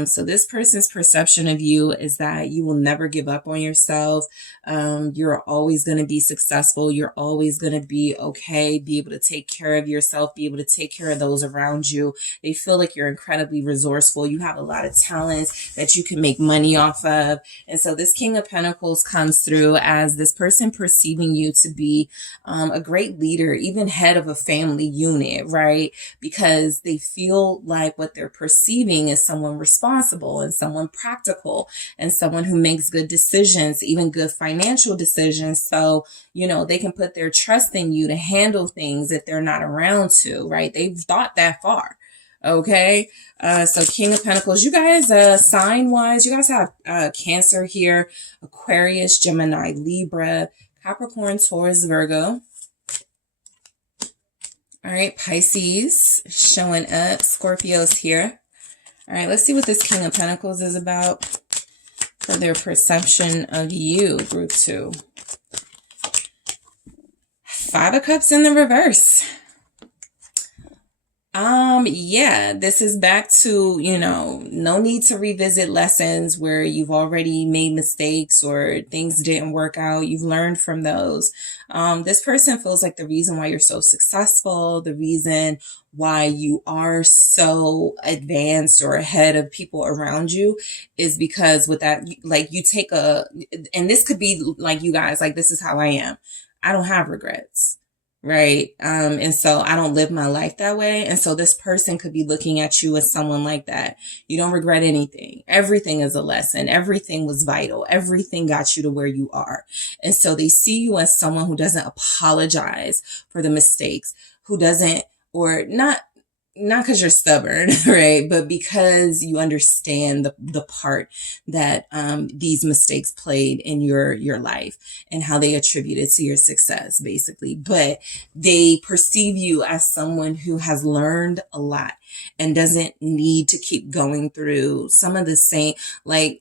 So this person's perception of you is that you will never give up on yourself. You're always going to be successful. You're always going to be okay, be able to take care of yourself, be able to take care of those around you. They feel like you're incredibly resourceful. You have a lot of talents that you can make money off of. And so this King of Pentacles comes through as this person perceiving you to be a great leader, even head of a family unit, right? Because they feel like what they're perceiving is someone responsible and someone practical and someone who makes good decisions, even good financial decisions. So, they can put their trust in you to handle things if they're not around to, right? They've thought that far. Okay. So King of Pentacles, you guys, sign wise, you guys have Cancer here, Aquarius, Gemini, Libra, Capricorn, Taurus, Virgo. All right. Pisces showing up, Scorpios here. All right, let's see what this King of Pentacles is about for their perception of you, group 2. 5 of Cups in the reverse. Yeah, this is back to, no need to revisit lessons where you've already made mistakes or things didn't work out. You've learned from those. This person feels like the reason why you're so successful, the reason why you are so advanced or ahead of people around you is because with that, like you take and this could be like you guys, like this is how I am. I don't have regrets. Right. And so I don't live my life that way. And so this person could be looking at you as someone like that. You don't regret anything. Everything is a lesson. Everything was vital. Everything got you to where you are. And so they see you as someone who doesn't apologize for the mistakes, who doesn't, or not because you're stubborn, right? But because you understand the part that these mistakes played in your life and how they attributed to your success, basically. But they perceive you as someone who has learned a lot and doesn't need to keep going through some of the same, like,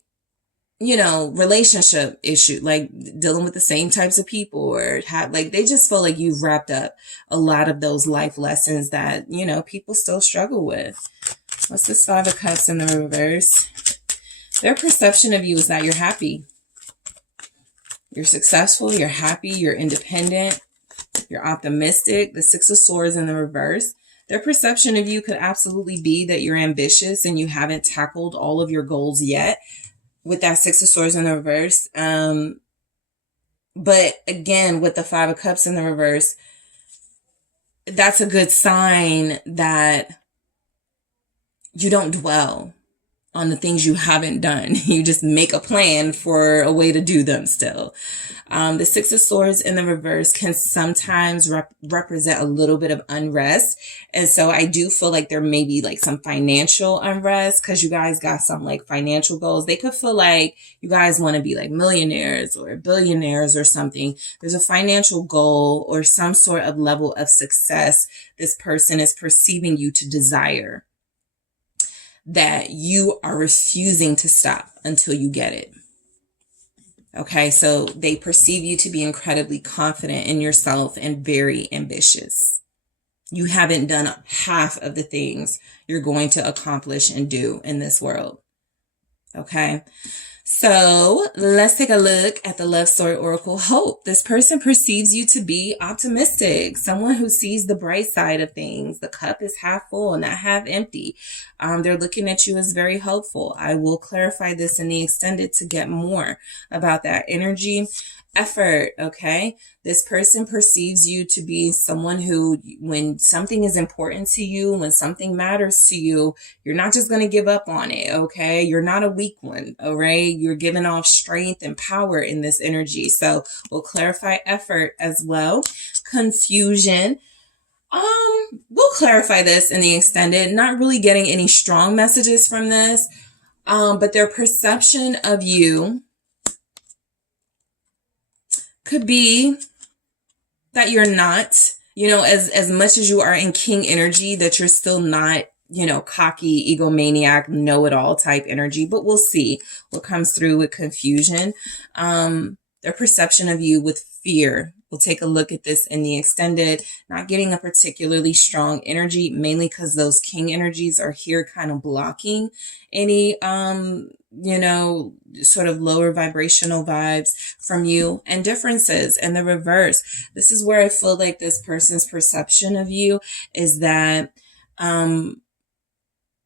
relationship issue, like dealing with the same types of people or they just feel like you've wrapped up a lot of those life lessons that, people still struggle with. What's this 5 of Cups in the reverse? Their perception of you is that you're happy. You're successful. You're happy. You're independent. You're optimistic. The 6 of Swords in the reverse. Their perception of you could absolutely be that you're ambitious and you haven't tackled all of your goals yet, with that 6 of Swords in the reverse. But again, with the 5 of Cups in the reverse, that's a good sign that you don't dwell on the things you haven't done. You just make a plan for a way to do them still. The 6 of Swords in the reverse can sometimes represent a little bit of unrest. And so I do feel like there may be like some financial unrest because you guys got some like financial goals. They could feel like you guys want to be like millionaires or billionaires or something. There's a financial goal or some sort of level of success this person is perceiving you to desire, that you are refusing to stop until you get it. Okay, so they perceive you to be incredibly confident in yourself and very ambitious. You haven't done half of the things you're going to accomplish and do in this world. Okay, so let's take a look at the Love Story Oracle. Hope. This person perceives you to be optimistic, someone who sees the bright side of things. The cup is half full, not half empty. They're looking at you as very hopeful. I will clarify this in the extended to get more about that energy. Effort, okay? This person perceives you to be someone who, when something is important to you, when something matters to you, you're not just going to give up on it, okay? You're not a weak one, all right? You're giving off strength and power in this energy. So we'll clarify effort as well. Confusion. We'll clarify this in the extended. Not really getting any strong messages from this, but their perception of you could be that you're not, as much as you are in king energy, that you're still not, cocky, egomaniac, know-it-all type energy. But we'll see what comes through with confusion. Their perception of you with fear. We'll take a look at this in the extended. Not getting a particularly strong energy, mainly because those king energies are here kind of blocking any sort of lower vibrational vibes from you, and differences in the reverse. This is where I feel like this person's perception of you is that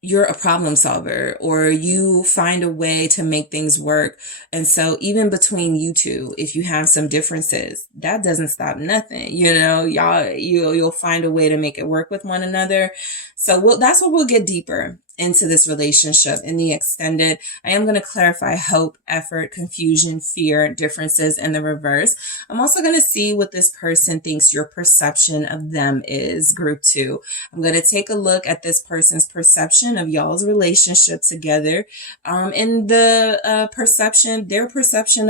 you're a problem solver, or you find a way to make things work. And so even between you two, if you have some differences, that doesn't stop nothing. You'll find a way to make it work with one another. So that's where we'll get deeper into this relationship in the extended. I am going to clarify hope, effort, confusion, fear, differences in the reverse. I'm also going to see what this person thinks your perception of them is, group 2. I'm going to take a look at this person's perception of y'all's relationship together, and their perception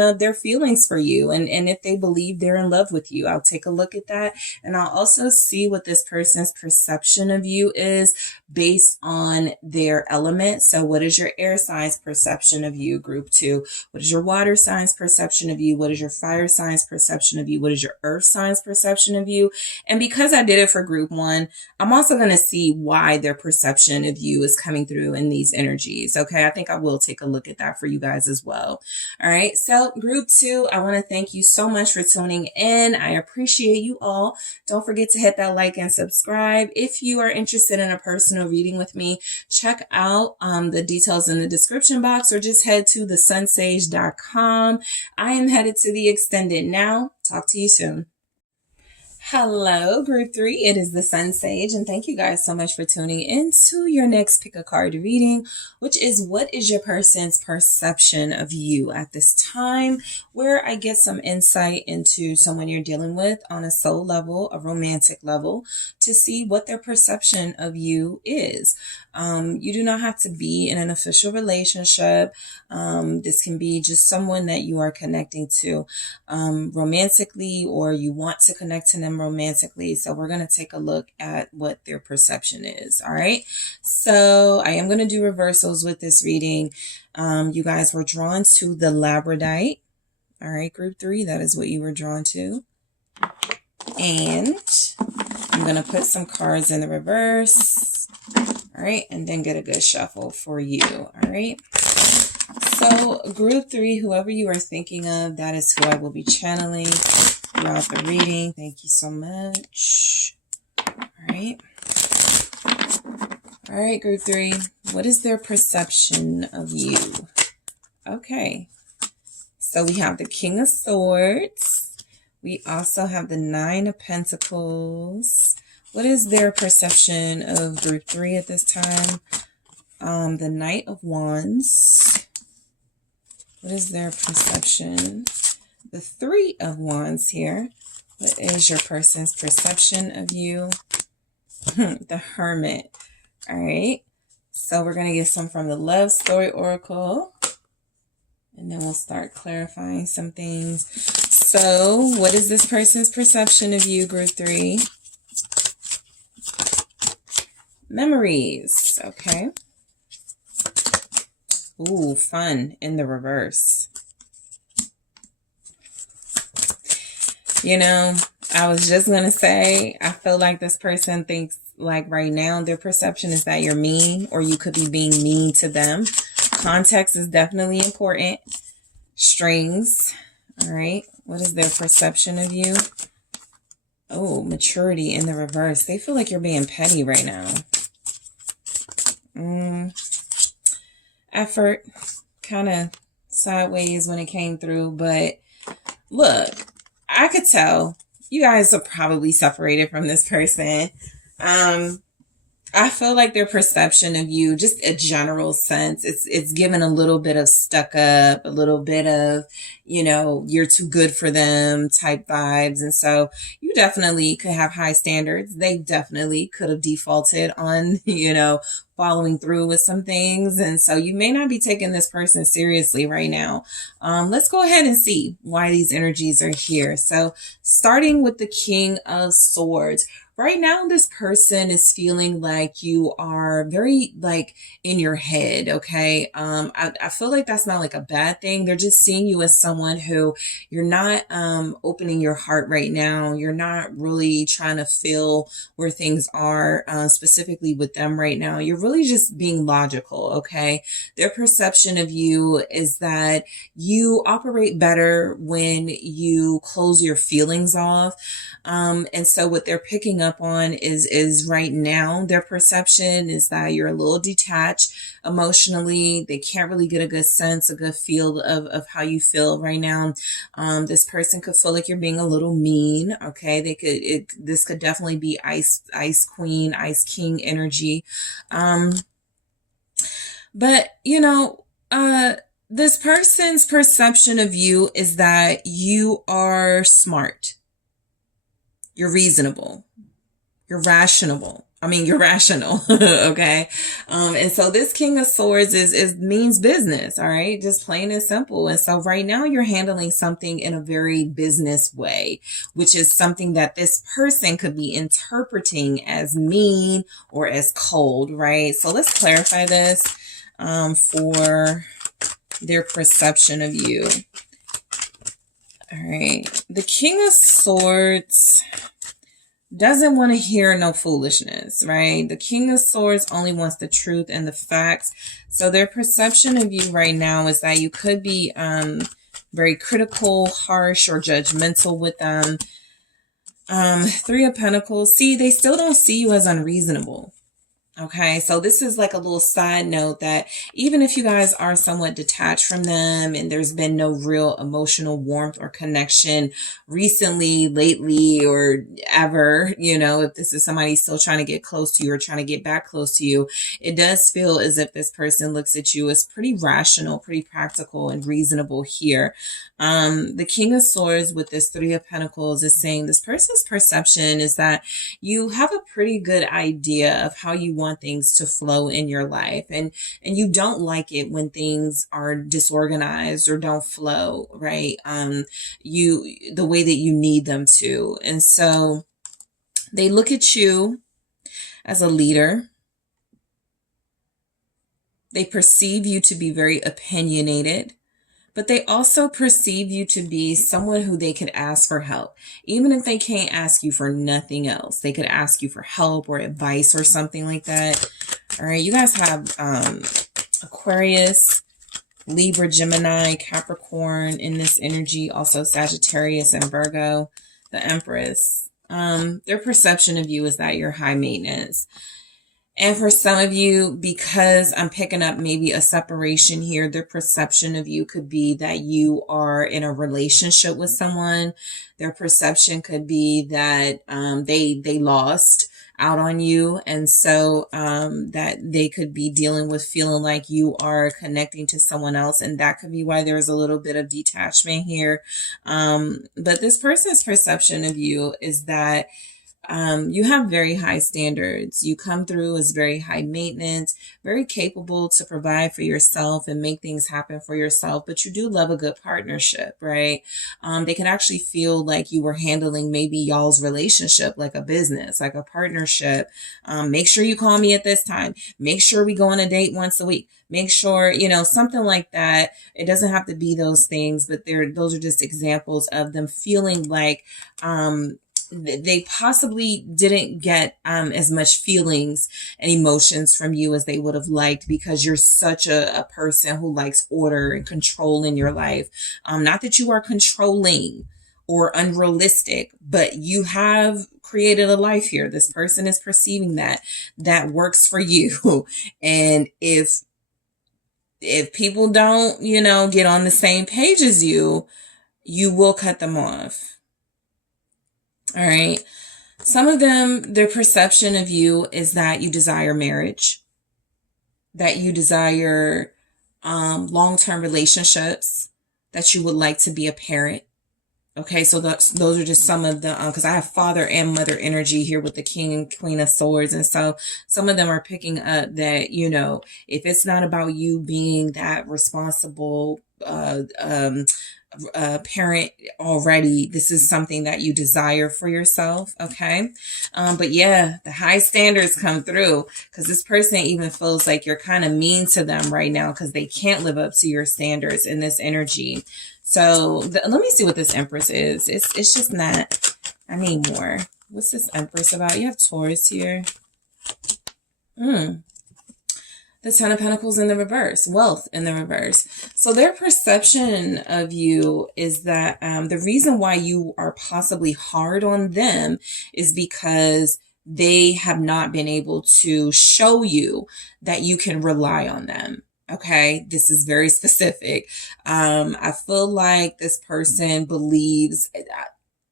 of their feelings for you, and if they believe they're in love with you. I'll take a look at that, and I'll also see what this person's perception of you is based on their element. So what is your air sign's perception of you, group 2? What is your water sign's perception of you? What is your fire sign's perception of you? What is your earth sign's perception of you? And because I did it for group 1, I'm also going to see why their perception of you is coming through in these energies. Okay. I think I will take a look at that for you guys as well. All right. So group 2, I want to thank you so much for tuning in. I appreciate you all. Don't forget to hit that like and subscribe. If you are interested in a personal reading with me, check out the details in the description box, or just head to thesunsage.com. I am headed to the extended now. Talk to you soon. Hello, group 3. It is the Sun Sage, and thank you guys so much for tuning in to your next pick a card reading, which is what is your person's perception of you at this time, where I get some insight into someone you're dealing with on a soul level, a romantic level, to see what their perception of you is. You do not have to be in an official relationship. This can be just someone that you are connecting to romantically, or you want to connect to them romantically. So we're going to take a look at what their perception is. All right. So I am going to do reversals with this reading. You guys were drawn to the Labradorite. All right, group 3, that is what you were drawn to. And I'm going to put some cards in the reverse. All right, and then get a good shuffle for you. All right. So group 3, whoever you are thinking of, that is who I will be channeling throughout the reading. Thank you so much. All right. All right, group 3, what is their perception of you? Okay. So we have the King of Swords. We also have the Nine of Pentacles. What is their perception of group 3 at this time? The Knight of Wands. What is their perception? The Three of Wands here. What is your person's perception of you? The Hermit. All right. So we're going to get some from the Love Story Oracle. And then we'll start clarifying some things. So what is this person's perception of you, group 3? Memories. Okay. Ooh, fun in the reverse. I was just going to say, I feel like this person thinks like right now their perception is that you're mean, or you could be being mean to them. Context is definitely important. Strings. All right. What is their perception of you? Oh, maturity in the reverse. They feel like you're being petty right now. Effort. Kind of sideways when it came through, but Look, I could tell you guys are probably separated from this person. Um, I feel like their perception of you, just a general sense, it's given a little bit of stuck up, a little bit of, you're too good for them type vibes. And so you definitely could have high standards. They definitely could have defaulted on, following through with some things. And so you may not be taking this person seriously right now. Let's go ahead and see why these energies are here. So starting with the King of Swords. Right now, this person is feeling like you are very like in your head. Okay. I feel like that's not like a bad thing. They're just seeing you as someone who you're not opening your heart right now. You're not really trying to feel where things are specifically with them right now. You're really just being logical. Okay. Their perception of you is that you operate better when you close your feelings off. And so what they're picking up on is right now their perception is that you're a little detached emotionally. They can't really get a good sense, a good feel of how you feel right now. This person could feel like you're being a little mean. Okay. This could definitely be ice queen, ice king energy. But this person's perception of you is that you are smart. You're reasonable. You're rational. You're rational. Okay. And so this King of Swords is means business. All right. Just plain and simple. And so right now you're handling something in a very business way, which is something that this person could be interpreting as mean or as cold. Right. So let's clarify this, for their perception of you. All right. The King of Swords doesn't want to hear no foolishness, right? The King of Swords only wants the truth and the facts. So their perception of you right now is that you could be very critical, harsh, or judgmental with them. Three of Pentacles. See, they still don't see you as unreasonable. Okay, so this is like a little side note that even if you guys are somewhat detached from them and there's been no real emotional warmth or connection recently, lately, or ever, if this is somebody still trying to get close to you or trying to get back close to you, it does feel as if this person looks at you as pretty rational, pretty practical, and reasonable here. The King of Swords with this Three of Pentacles is saying this person's perception is that you have a pretty good idea of how you want things to flow in your life, and you don't like it when things are disorganized or don't flow right, the way that you need them to. And so they look at you as a leader. They perceive you to be very opinionated, but they also perceive you to be someone who they could ask for help. Even if they can't ask you for nothing else, they could ask you for help or advice or something like that. All right, you guys have Aquarius, Libra, Gemini, Capricorn in this energy, also Sagittarius and Virgo, the Empress. Their perception of you is that you're high maintenance. And for some of you, because I'm picking up maybe a separation here, their perception of you could be that you are in a relationship with someone. Their perception could be that they lost out on you. And so that they could be dealing with feeling like you are connecting to someone else. And that could be why there's a little bit of detachment here. But this person's perception of you is that you have very high standards. You come through as very high maintenance, very capable to provide for yourself and make things happen for yourself, but you do love a good partnership, right? They can actually feel like you were handling maybe y'all's relationship like a business, like a partnership. Make sure you call me at this time. Make sure we go on a date once a week. Make sure, something like that. It doesn't have to be those things, but those are just examples of them feeling like, they possibly didn't get as much feelings and emotions from you as they would have liked, because you're such a person who likes order and control in your life. Not that you are controlling or unrealistic, but you have created a life here. This person is perceiving that works for you. And if people don't, get on the same page as you, you will cut them off. All right. Some of them, their perception of you is that you desire marriage, that you desire long-term relationships, that you would like to be a parent. Okay, so those are just some of the, because I have father and mother energy here with the king and queen of swords. And so some of them are picking up that, you know, if it's not about you being that responsible parent already, this is something that you desire for yourself. Okay. But yeah, the high standards come through because this person even feels like you're kind of mean to them right now because they can't live up to your standards in this energy. So let me see what this Empress is. It's just not, I need more. What's this Empress about? You have Taurus here. The Ten of Pentacles in the reverse, wealth in the reverse. So their perception of you is that the reason why you are possibly hard on them is because they have not been able to show you that you can rely on them. Okay, this is very specific. I feel like this person believes,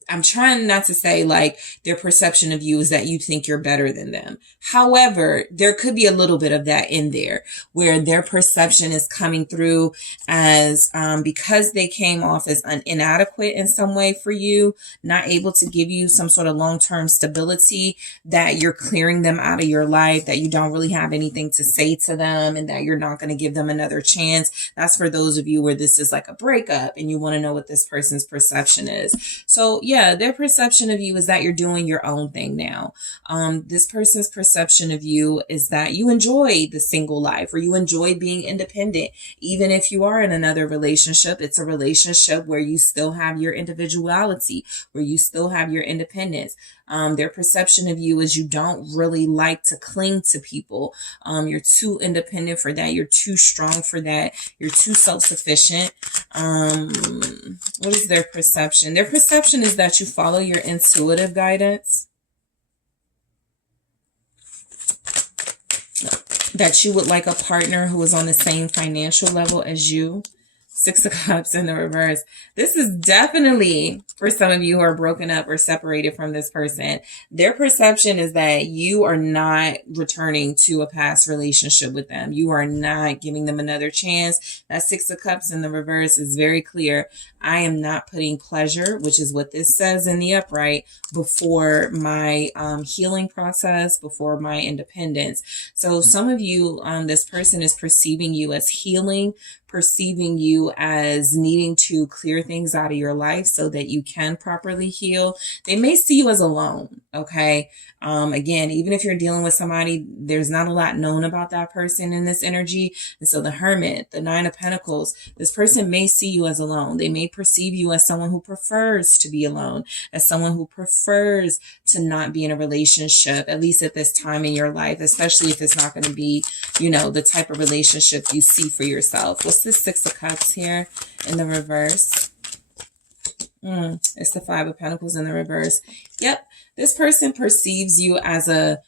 I'm trying not to say like their perception of you is that you think you're better than them. However, there could be a little bit of that in there where their perception is coming through as because they came off as inadequate in some way for you, not able to give you some sort of long-term stability, that you're clearing them out of your life, that you don't really have anything to say to them, and that you're not going to give them another chance. That's for those of you where this is like a breakup and you want to know what this person's perception is. So yeah, their perception of you is that you're doing your own thing now. This person's perception of you is that you enjoy the single life or you enjoy being independent. Even if you are in another relationship, it's a relationship where you still have your individuality, where you still have your independence. Their perception of you is you don't really like to cling to people. You're too independent for that. You're too strong for that. You're too self-sufficient. What is their perception? Their perception is that you follow your intuitive guidance, that you would like a partner who is on the same financial level as you. Six of Cups in the reverse. This is definitely for some of you who are broken up or separated from this person. Their perception is that you are not returning to a past relationship with them. You are not giving them another chance. That Six of Cups in the reverse is very clear. I am not putting pleasure, which is what this says in the upright, before my healing process, before my independence. So some of you, this person is perceiving you as healing, perceiving you as needing to clear things out of your life so that you can properly heal. They may see you as alone. Okay. Again, even if you're dealing with somebody, there's not a lot known about that person in this energy. And so the Hermit, the Nine of Pentacles, this person may see you as alone. They may perceive you as someone who prefers to be alone, as someone who prefers to not be in a relationship, at least at this time in your life, especially if it's not going to be, you know, the type of relationship you see for yourself. What's this Six of Cups here in the reverse? It's the Five of Pentacles in the reverse. Yep. This person perceives you as a,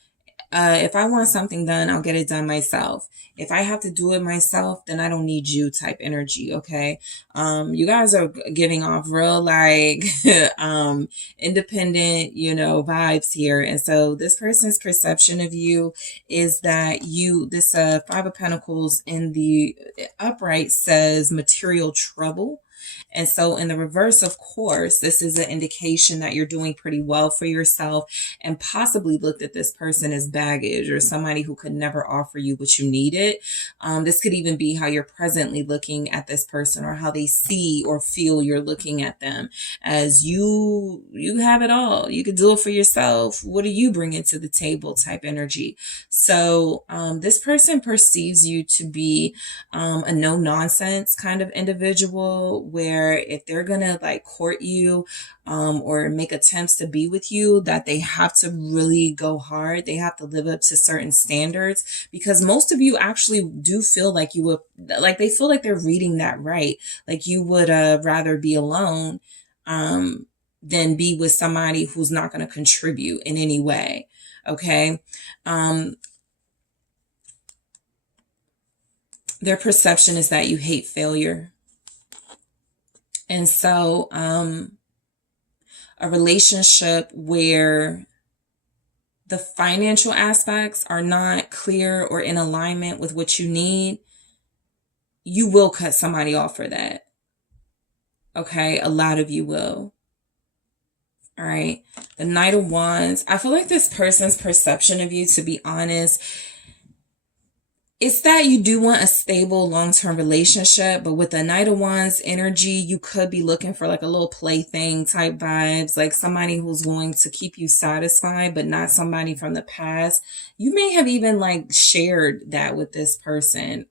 if I want something done, I'll get it done myself. If I have to do it myself, then I don't need you type energy. Okay. You guys are giving off real like, independent, you know, vibes here. And so this person's perception of you is that you, this, Five of Pentacles in the upright says material trouble. And so in the reverse, of course, this is an indication that you're doing pretty well for yourself and possibly looked at this person as baggage or somebody who could never offer you what you needed. This could even be how you're presently looking at this person or how they see or feel you're looking at them as you have it all. You could do it for yourself. What are you bringing to the table type energy? So this person perceives you to be a no nonsense kind of individual, where if they're gonna like court you or make attempts to be with you, that they have to really go hard. They have to live up to certain standards, because most of you actually do feel like you would, like they feel like they're reading that right. Like you would rather be alone than be with somebody who's not going to contribute in any way. Okay. Their perception is that you hate failure. And so, a relationship where the financial aspects are not clear or in alignment with what you need, you will cut somebody off for that. Okay, a lot of you will. All right, the Knight of Wands. I feel like this person's perception of you, to be honest, it's that you do want a stable long-term relationship, but with the Knight of Wands energy, you could be looking for like a little plaything type vibes, like somebody who's going to keep you satisfied, but not somebody from the past. You may have even like shared that with this person.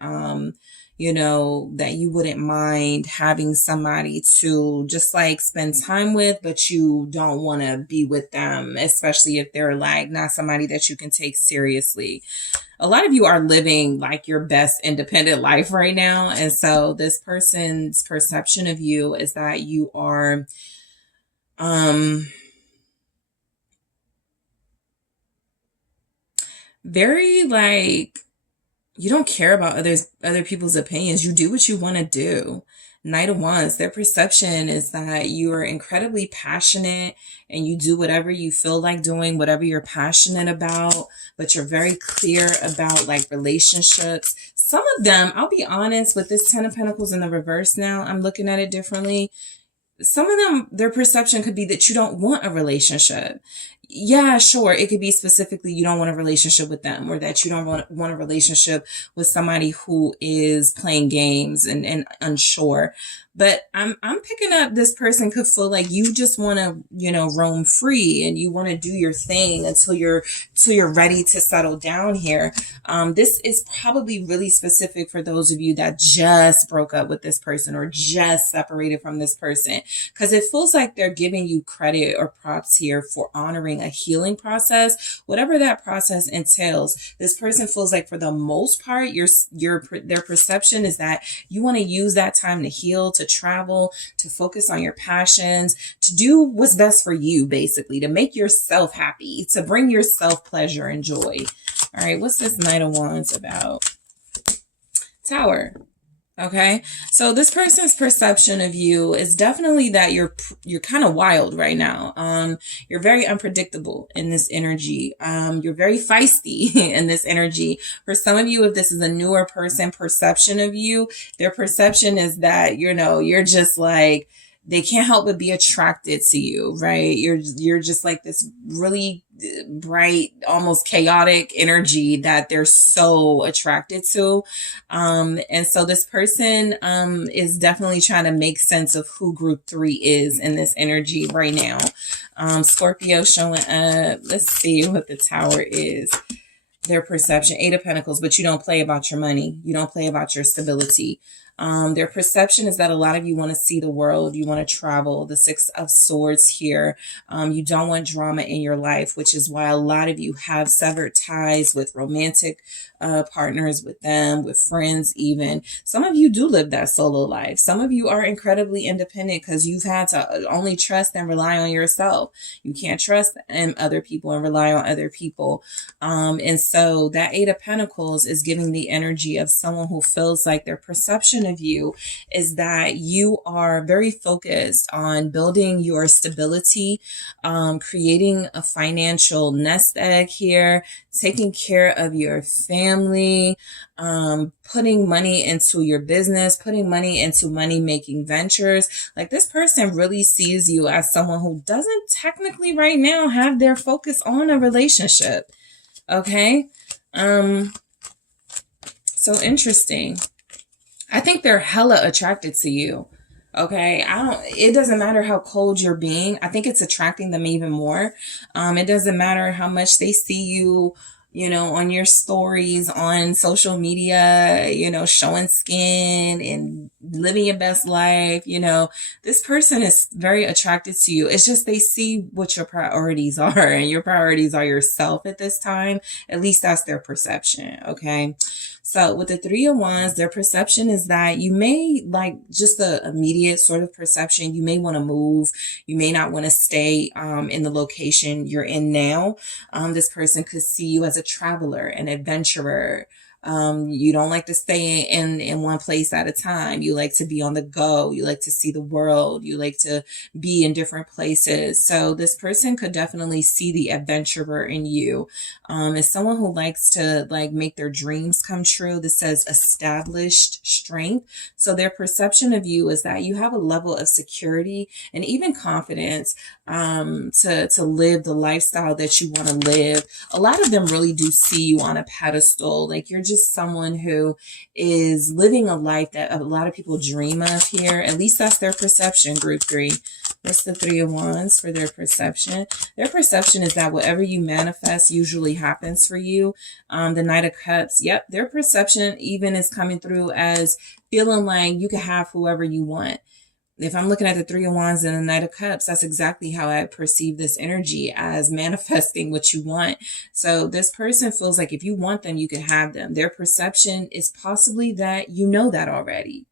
That you wouldn't mind having somebody to just like spend time with, but you don't want to be with them, especially if they're like not somebody that you can take seriously. A lot of you are living like your best independent life right now. And so this person's perception of you is that you are, very like, you don't care about other people's opinions. You do what you want to do. Knight of Wands, their perception is that you are incredibly passionate and you do whatever you feel like doing, whatever you're passionate about, but you're very clear about like relationships. Some of them, I'll be honest, with this 10 of Pentacles in the reverse now, I'm looking at it differently. Some of them, their perception could be that you don't want a relationship. Yeah, sure. It could be specifically you don't want a relationship with them, or that you don't want a relationship with somebody who is playing games and unsure. But I'm picking up this person could feel like you just want to, roam free and you want to do your thing until you're ready to settle down here. This is probably really specific for those of you that just broke up with this person or just separated from this person, because it feels like they're giving you credit or props here for honoring a healing process, whatever that process entails. This person feels like for the most part, their perception is that you want to use that time to heal, to travel, to focus on your passions, to do what's best for you, basically, to make yourself happy, to bring yourself pleasure and joy. All right, what's this Knight of Wands about? Tower. Okay, so this person's perception of you is definitely that you're kind of wild right now. You're very unpredictable in this energy. You're very feisty in this energy. For some of you, if this is a newer person perception of you, their perception is that, you're just like, they can't help but be attracted to you, right? You're just like this really bright, almost chaotic energy that they're so attracted to. And so this person is definitely trying to make sense of who group 3 is in this energy right now. Scorpio showing up. Let's see what the Tower is. Their perception, 8 of Pentacles, but you don't play about your money. You don't play about your stability. Their perception is that a lot of you want to see the world. You want to travel. The 6 of Swords here. You don't want drama in your life, which is why a lot of you have severed ties with romantic partners, with them, with friends even. Some of you do live that solo life. Some of you are incredibly independent because you've had to only trust and rely on yourself. You can't trust other people and rely on other people. And so that 8 of Pentacles is giving the energy of someone who feels like their perception of you is that you are very focused on building your stability, creating a financial nest egg here, taking care of your family, putting money into your business, putting money into money-making ventures. Like, this person really sees you as someone who doesn't technically right now have their focus on a relationship. Okay. So interesting. I think they're hella attracted to you. Okay. It doesn't matter how cold you're being. I think it's attracting them even more. It doesn't matter how much they see you, on your stories on social media, showing skin and living your best life. This person is very attracted to you. It's just they see what your priorities are, and your priorities are yourself at this time. At least that's their perception. Okay. So with the 3 of Wands, their perception is that you may, like, just the immediate sort of perception, you may want to move. You may not want to stay in the location you're in now. This person could see you as a traveler, an adventurer, You don't like to stay in one place at a time. You like to be on the go. You like to see the world. You like to be in different places. So this person could definitely see the adventurer in you. As someone who likes to like make their dreams come true. This says established strength. So their perception of you is that you have a level of security and even confidence to live the lifestyle that you want to live. A lot of them really do see you on a pedestal. Like you're just someone who is living a life that a lot of people dream of here. At least that's their perception, group 3. What's the 3 of Wands for their perception? Their perception is that whatever you manifest usually happens for you. The Knight of Cups. Yep. Their perception even is coming through as feeling like you can have whoever you want. If I'm looking at the 3 of Wands and the Knight of Cups, that's exactly how I perceive this energy, as manifesting what you want. So this person feels like if you want them, you can have them. Their perception is possibly that you know that already.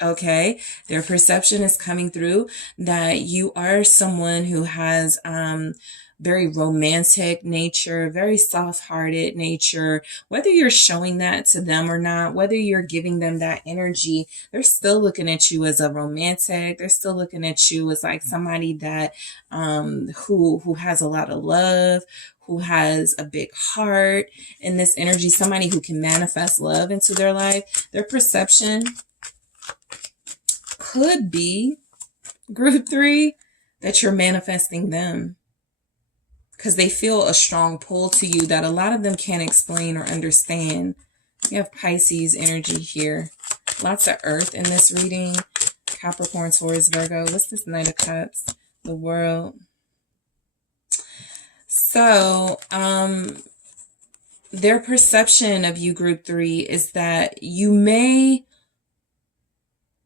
Okay. Their perception is coming through that you are someone who has, very romantic nature, very soft-hearted nature. Whether you're showing that to them or not, whether you're giving them that energy, they're still looking at you as a romantic. They're still looking at you as like somebody that who has a lot of love, who has a big heart in this energy, somebody who can manifest love into their life. Their perception could be, group 3, that you're manifesting them, because they feel a strong pull to you that a lot of them can't explain or understand. You have Pisces energy here. Lots of earth in this reading. Capricorn, Taurus, Virgo. What's this Knight of Cups? The World. So, their perception of you, group 3, is that you may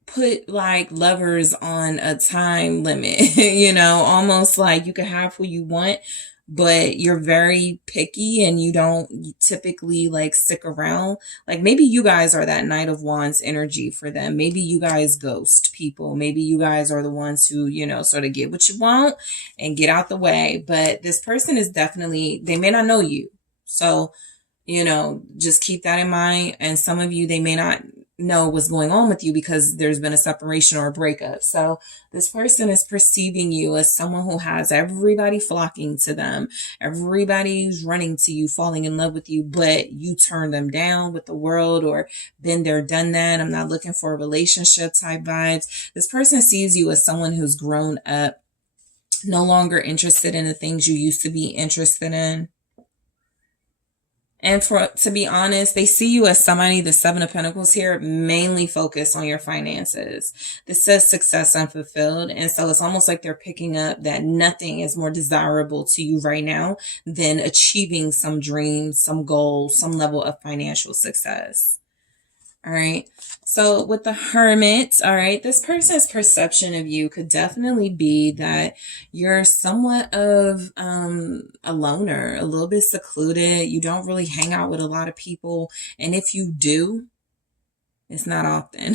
put like lovers on a time limit, you know, almost like you can have who you want, but you're very picky and you don't typically like stick around. Like maybe you guys are that Knight of Wands energy for them. Maybe you guys ghost people. Maybe you guys are the ones who, you know, sort of get what you want and get out the way. But this person is definitely, they may not know you. So, you know, just keep that in mind. And some of you, they may not know what's going on with you because there's been a separation or a breakup. So this person is perceiving you as someone who has everybody flocking to them. Everybody's running to you, falling in love with you, but you turn them down with the world or been there, done that. I'm not looking for a relationship type vibes. This person sees you as someone who's grown up, no longer interested in the things you used to be interested in. And to be honest, they see you as somebody, the 7 of Pentacles here, mainly focused on your finances. This says success unfulfilled. And so it's almost like they're picking up that nothing is more desirable to you right now than achieving some dreams, some goals, some level of financial success. All right. So with the Hermit, all right, this person's perception of you could definitely be that you're somewhat of a loner, a little bit secluded. You don't really hang out with a lot of people. And if you do, it's not often.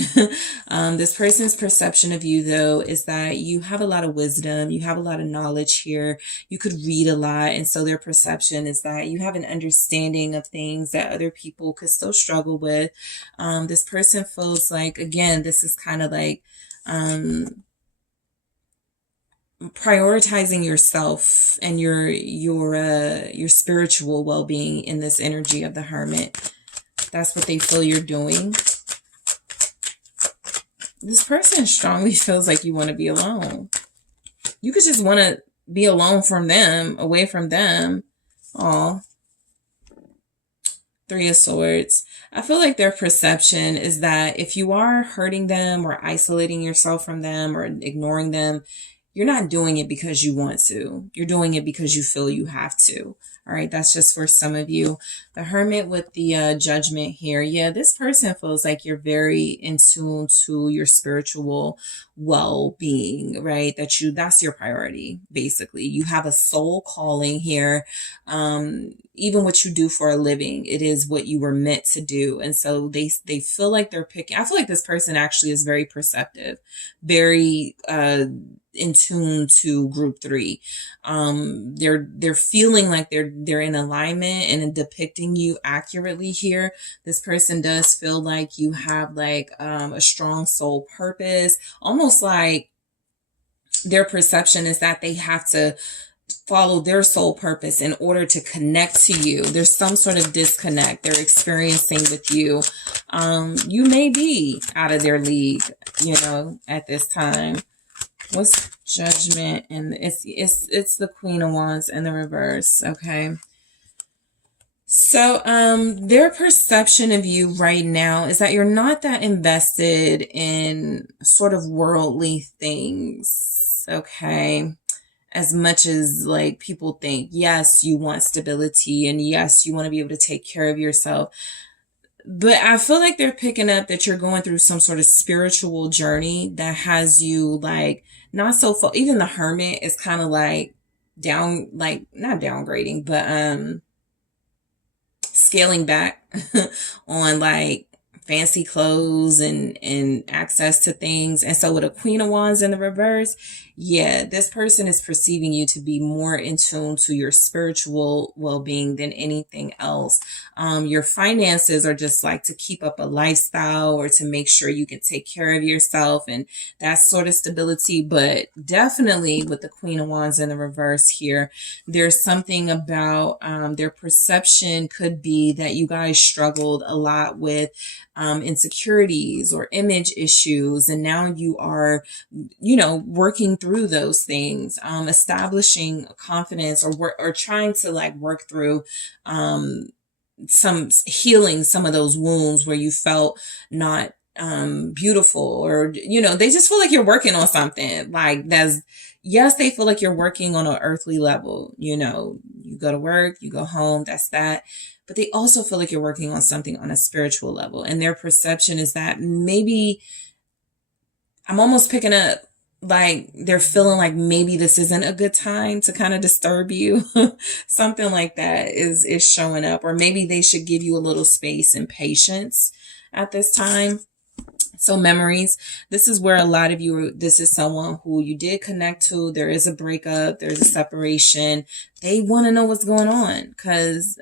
This person's perception of you, though, is that you have a lot of wisdom. You have a lot of knowledge here. You could read a lot. And so their perception is that you have an understanding of things that other people could still struggle with. This person feels like, again, this is kind of like prioritizing yourself and your spiritual well-being in this energy of the Hermit. That's what they feel you're doing. This person strongly feels like you want to be alone. You could just want to be alone from them, away from them. Aw. 3 of Swords. I feel like their perception is that if you are hurting them or isolating yourself from them or ignoring them, you're not doing it because you want to. You're doing it because you feel you have to. All right, that's just for some of you. The Hermit with the Judgment here. Yeah, this person feels like you're very in tune to your spiritual well-being, right? That's your priority, basically. You have a soul calling here. even what you do for a living, it is what you were meant to do. And so they feel like they're picking. I feel like this person actually is very perceptive, very in tune to group 3. They're feeling like they're in alignment and in depicting you accurately here. This person does feel like you have like a strong soul purpose, almost like their perception is that they have to follow their soul purpose in order to connect to you. There's some sort of disconnect they're experiencing with you. You may be out of their league, at this time. What's Judgment? And it's the Queen of Wands in the reverse. Okay. So, their perception of you right now is that you're not that invested in sort of worldly things. Okay. As much as like people think, yes, you want stability and yes, you want to be able to take care of yourself. But I feel like they're picking up that you're going through some sort of spiritual journey that has you like not so even the Hermit is kind of like not downgrading, but scaling back on like fancy clothes and access to things. And so with a Queen of Wands in the reverse, yeah, this person is perceiving you to be more in tune to your spiritual well-being than anything else. Your finances are just like to keep up a lifestyle or to make sure you can take care of yourself and that sort of stability. But definitely with the Queen of Wands in the reverse here, there's something about their perception could be that you guys struggled a lot with insecurities or image issues. And now you are, working through those things, establishing confidence or trying to like work through, some healing some of those wounds where you felt not beautiful or they just feel like you're working on something like yes, they feel like you're working on an earthly level. You go to work, you go home, that's that. But they also feel like you're working on something on a spiritual level. And their perception is that maybe I'm almost picking up like they're feeling like maybe this isn't a good time to kind of disturb you. Something like that is showing up. Or maybe they should give you a little space and patience at this time. So memories, this is where a lot of you, this is someone who you did connect to. There is a breakup. There's a separation. They want to know what's going on because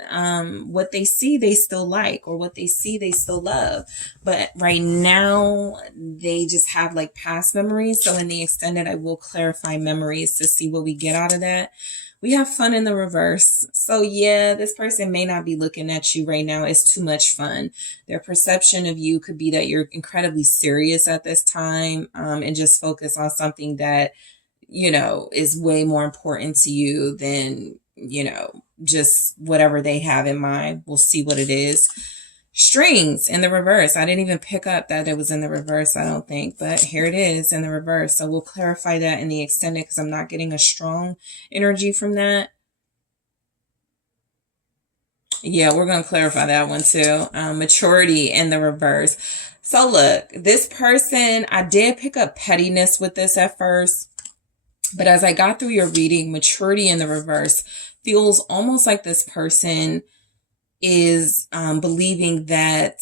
what they see, they still like, or what they see, they still love. But right now, they just have like past memories. So in the extended, I will clarify memories to see what we get out of that. We have fun in the reverse. So yeah, this person may not be looking at you right now. It's too much fun. Their perception of you could be that you're incredibly serious at this time, and just focus on something that, is way more important to you than, just whatever they have in mind. We'll see what it is. Strings in the reverse. I didn't even pick up that it was in the reverse, I don't think, but here it is in the reverse. So we'll clarify that in the extended because I'm not getting a strong energy from that. Yeah, we're going to clarify that one too. Maturity in the reverse. So look, this person, I did pick up pettiness with this at first, but as I got through your reading, maturity in the reverse feels almost like this person is believing that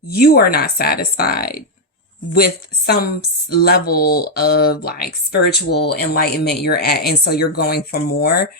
you are not satisfied with some level of like spiritual enlightenment you're at. And so you're going for more.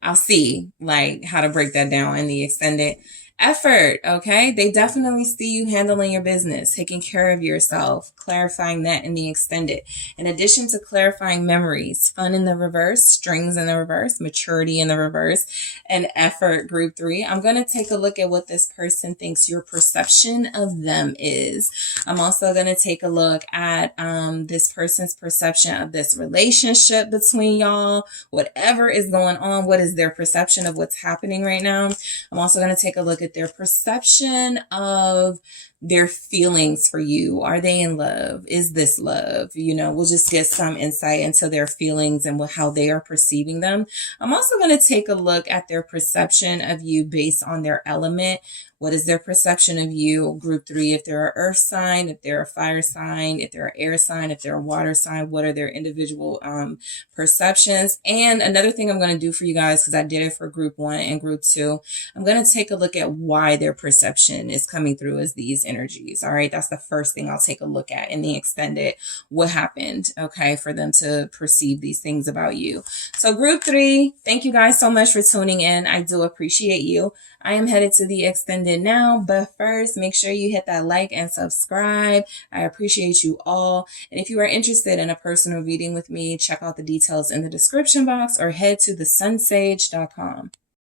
I'll see like how to break that down in the extended. Effort, okay? They definitely see you handling your business, taking care of yourself, clarifying that in the extended. In addition to clarifying memories, fun in the reverse, strings in the reverse, maturity in the reverse, and effort, group 3. I'm going to take a look at what this person thinks your perception of them is. I'm also going to take a look at this person's perception of this relationship between y'all, whatever is going on. What is their perception of what's happening right now? I'm also going to take a look at their perception of their feelings for you. Are they in love? Is this love? We'll just get some insight into their feelings and how they are perceiving them. I'm also going to take a look at their perception of you based on their element, What is their perception of you? Group 3, if they're an earth sign, if they're a fire sign, if they're an air sign, if they're a water sign, what are their individual perceptions? And another thing I'm going to do for you guys, because I did it for group 1 and group 2, I'm going to take a look at why their perception is coming through as these energies. All right. That's the first thing I'll take a look at in the extended. What happened? Okay. For them to perceive these things about you. So group 3, thank you guys so much for tuning in. I do appreciate you. I am headed to the extended now, but first make sure you hit that like and subscribe. I appreciate you all. And if you are interested in a personal reading with me, check out the details in the description box or head to thesunsage.com.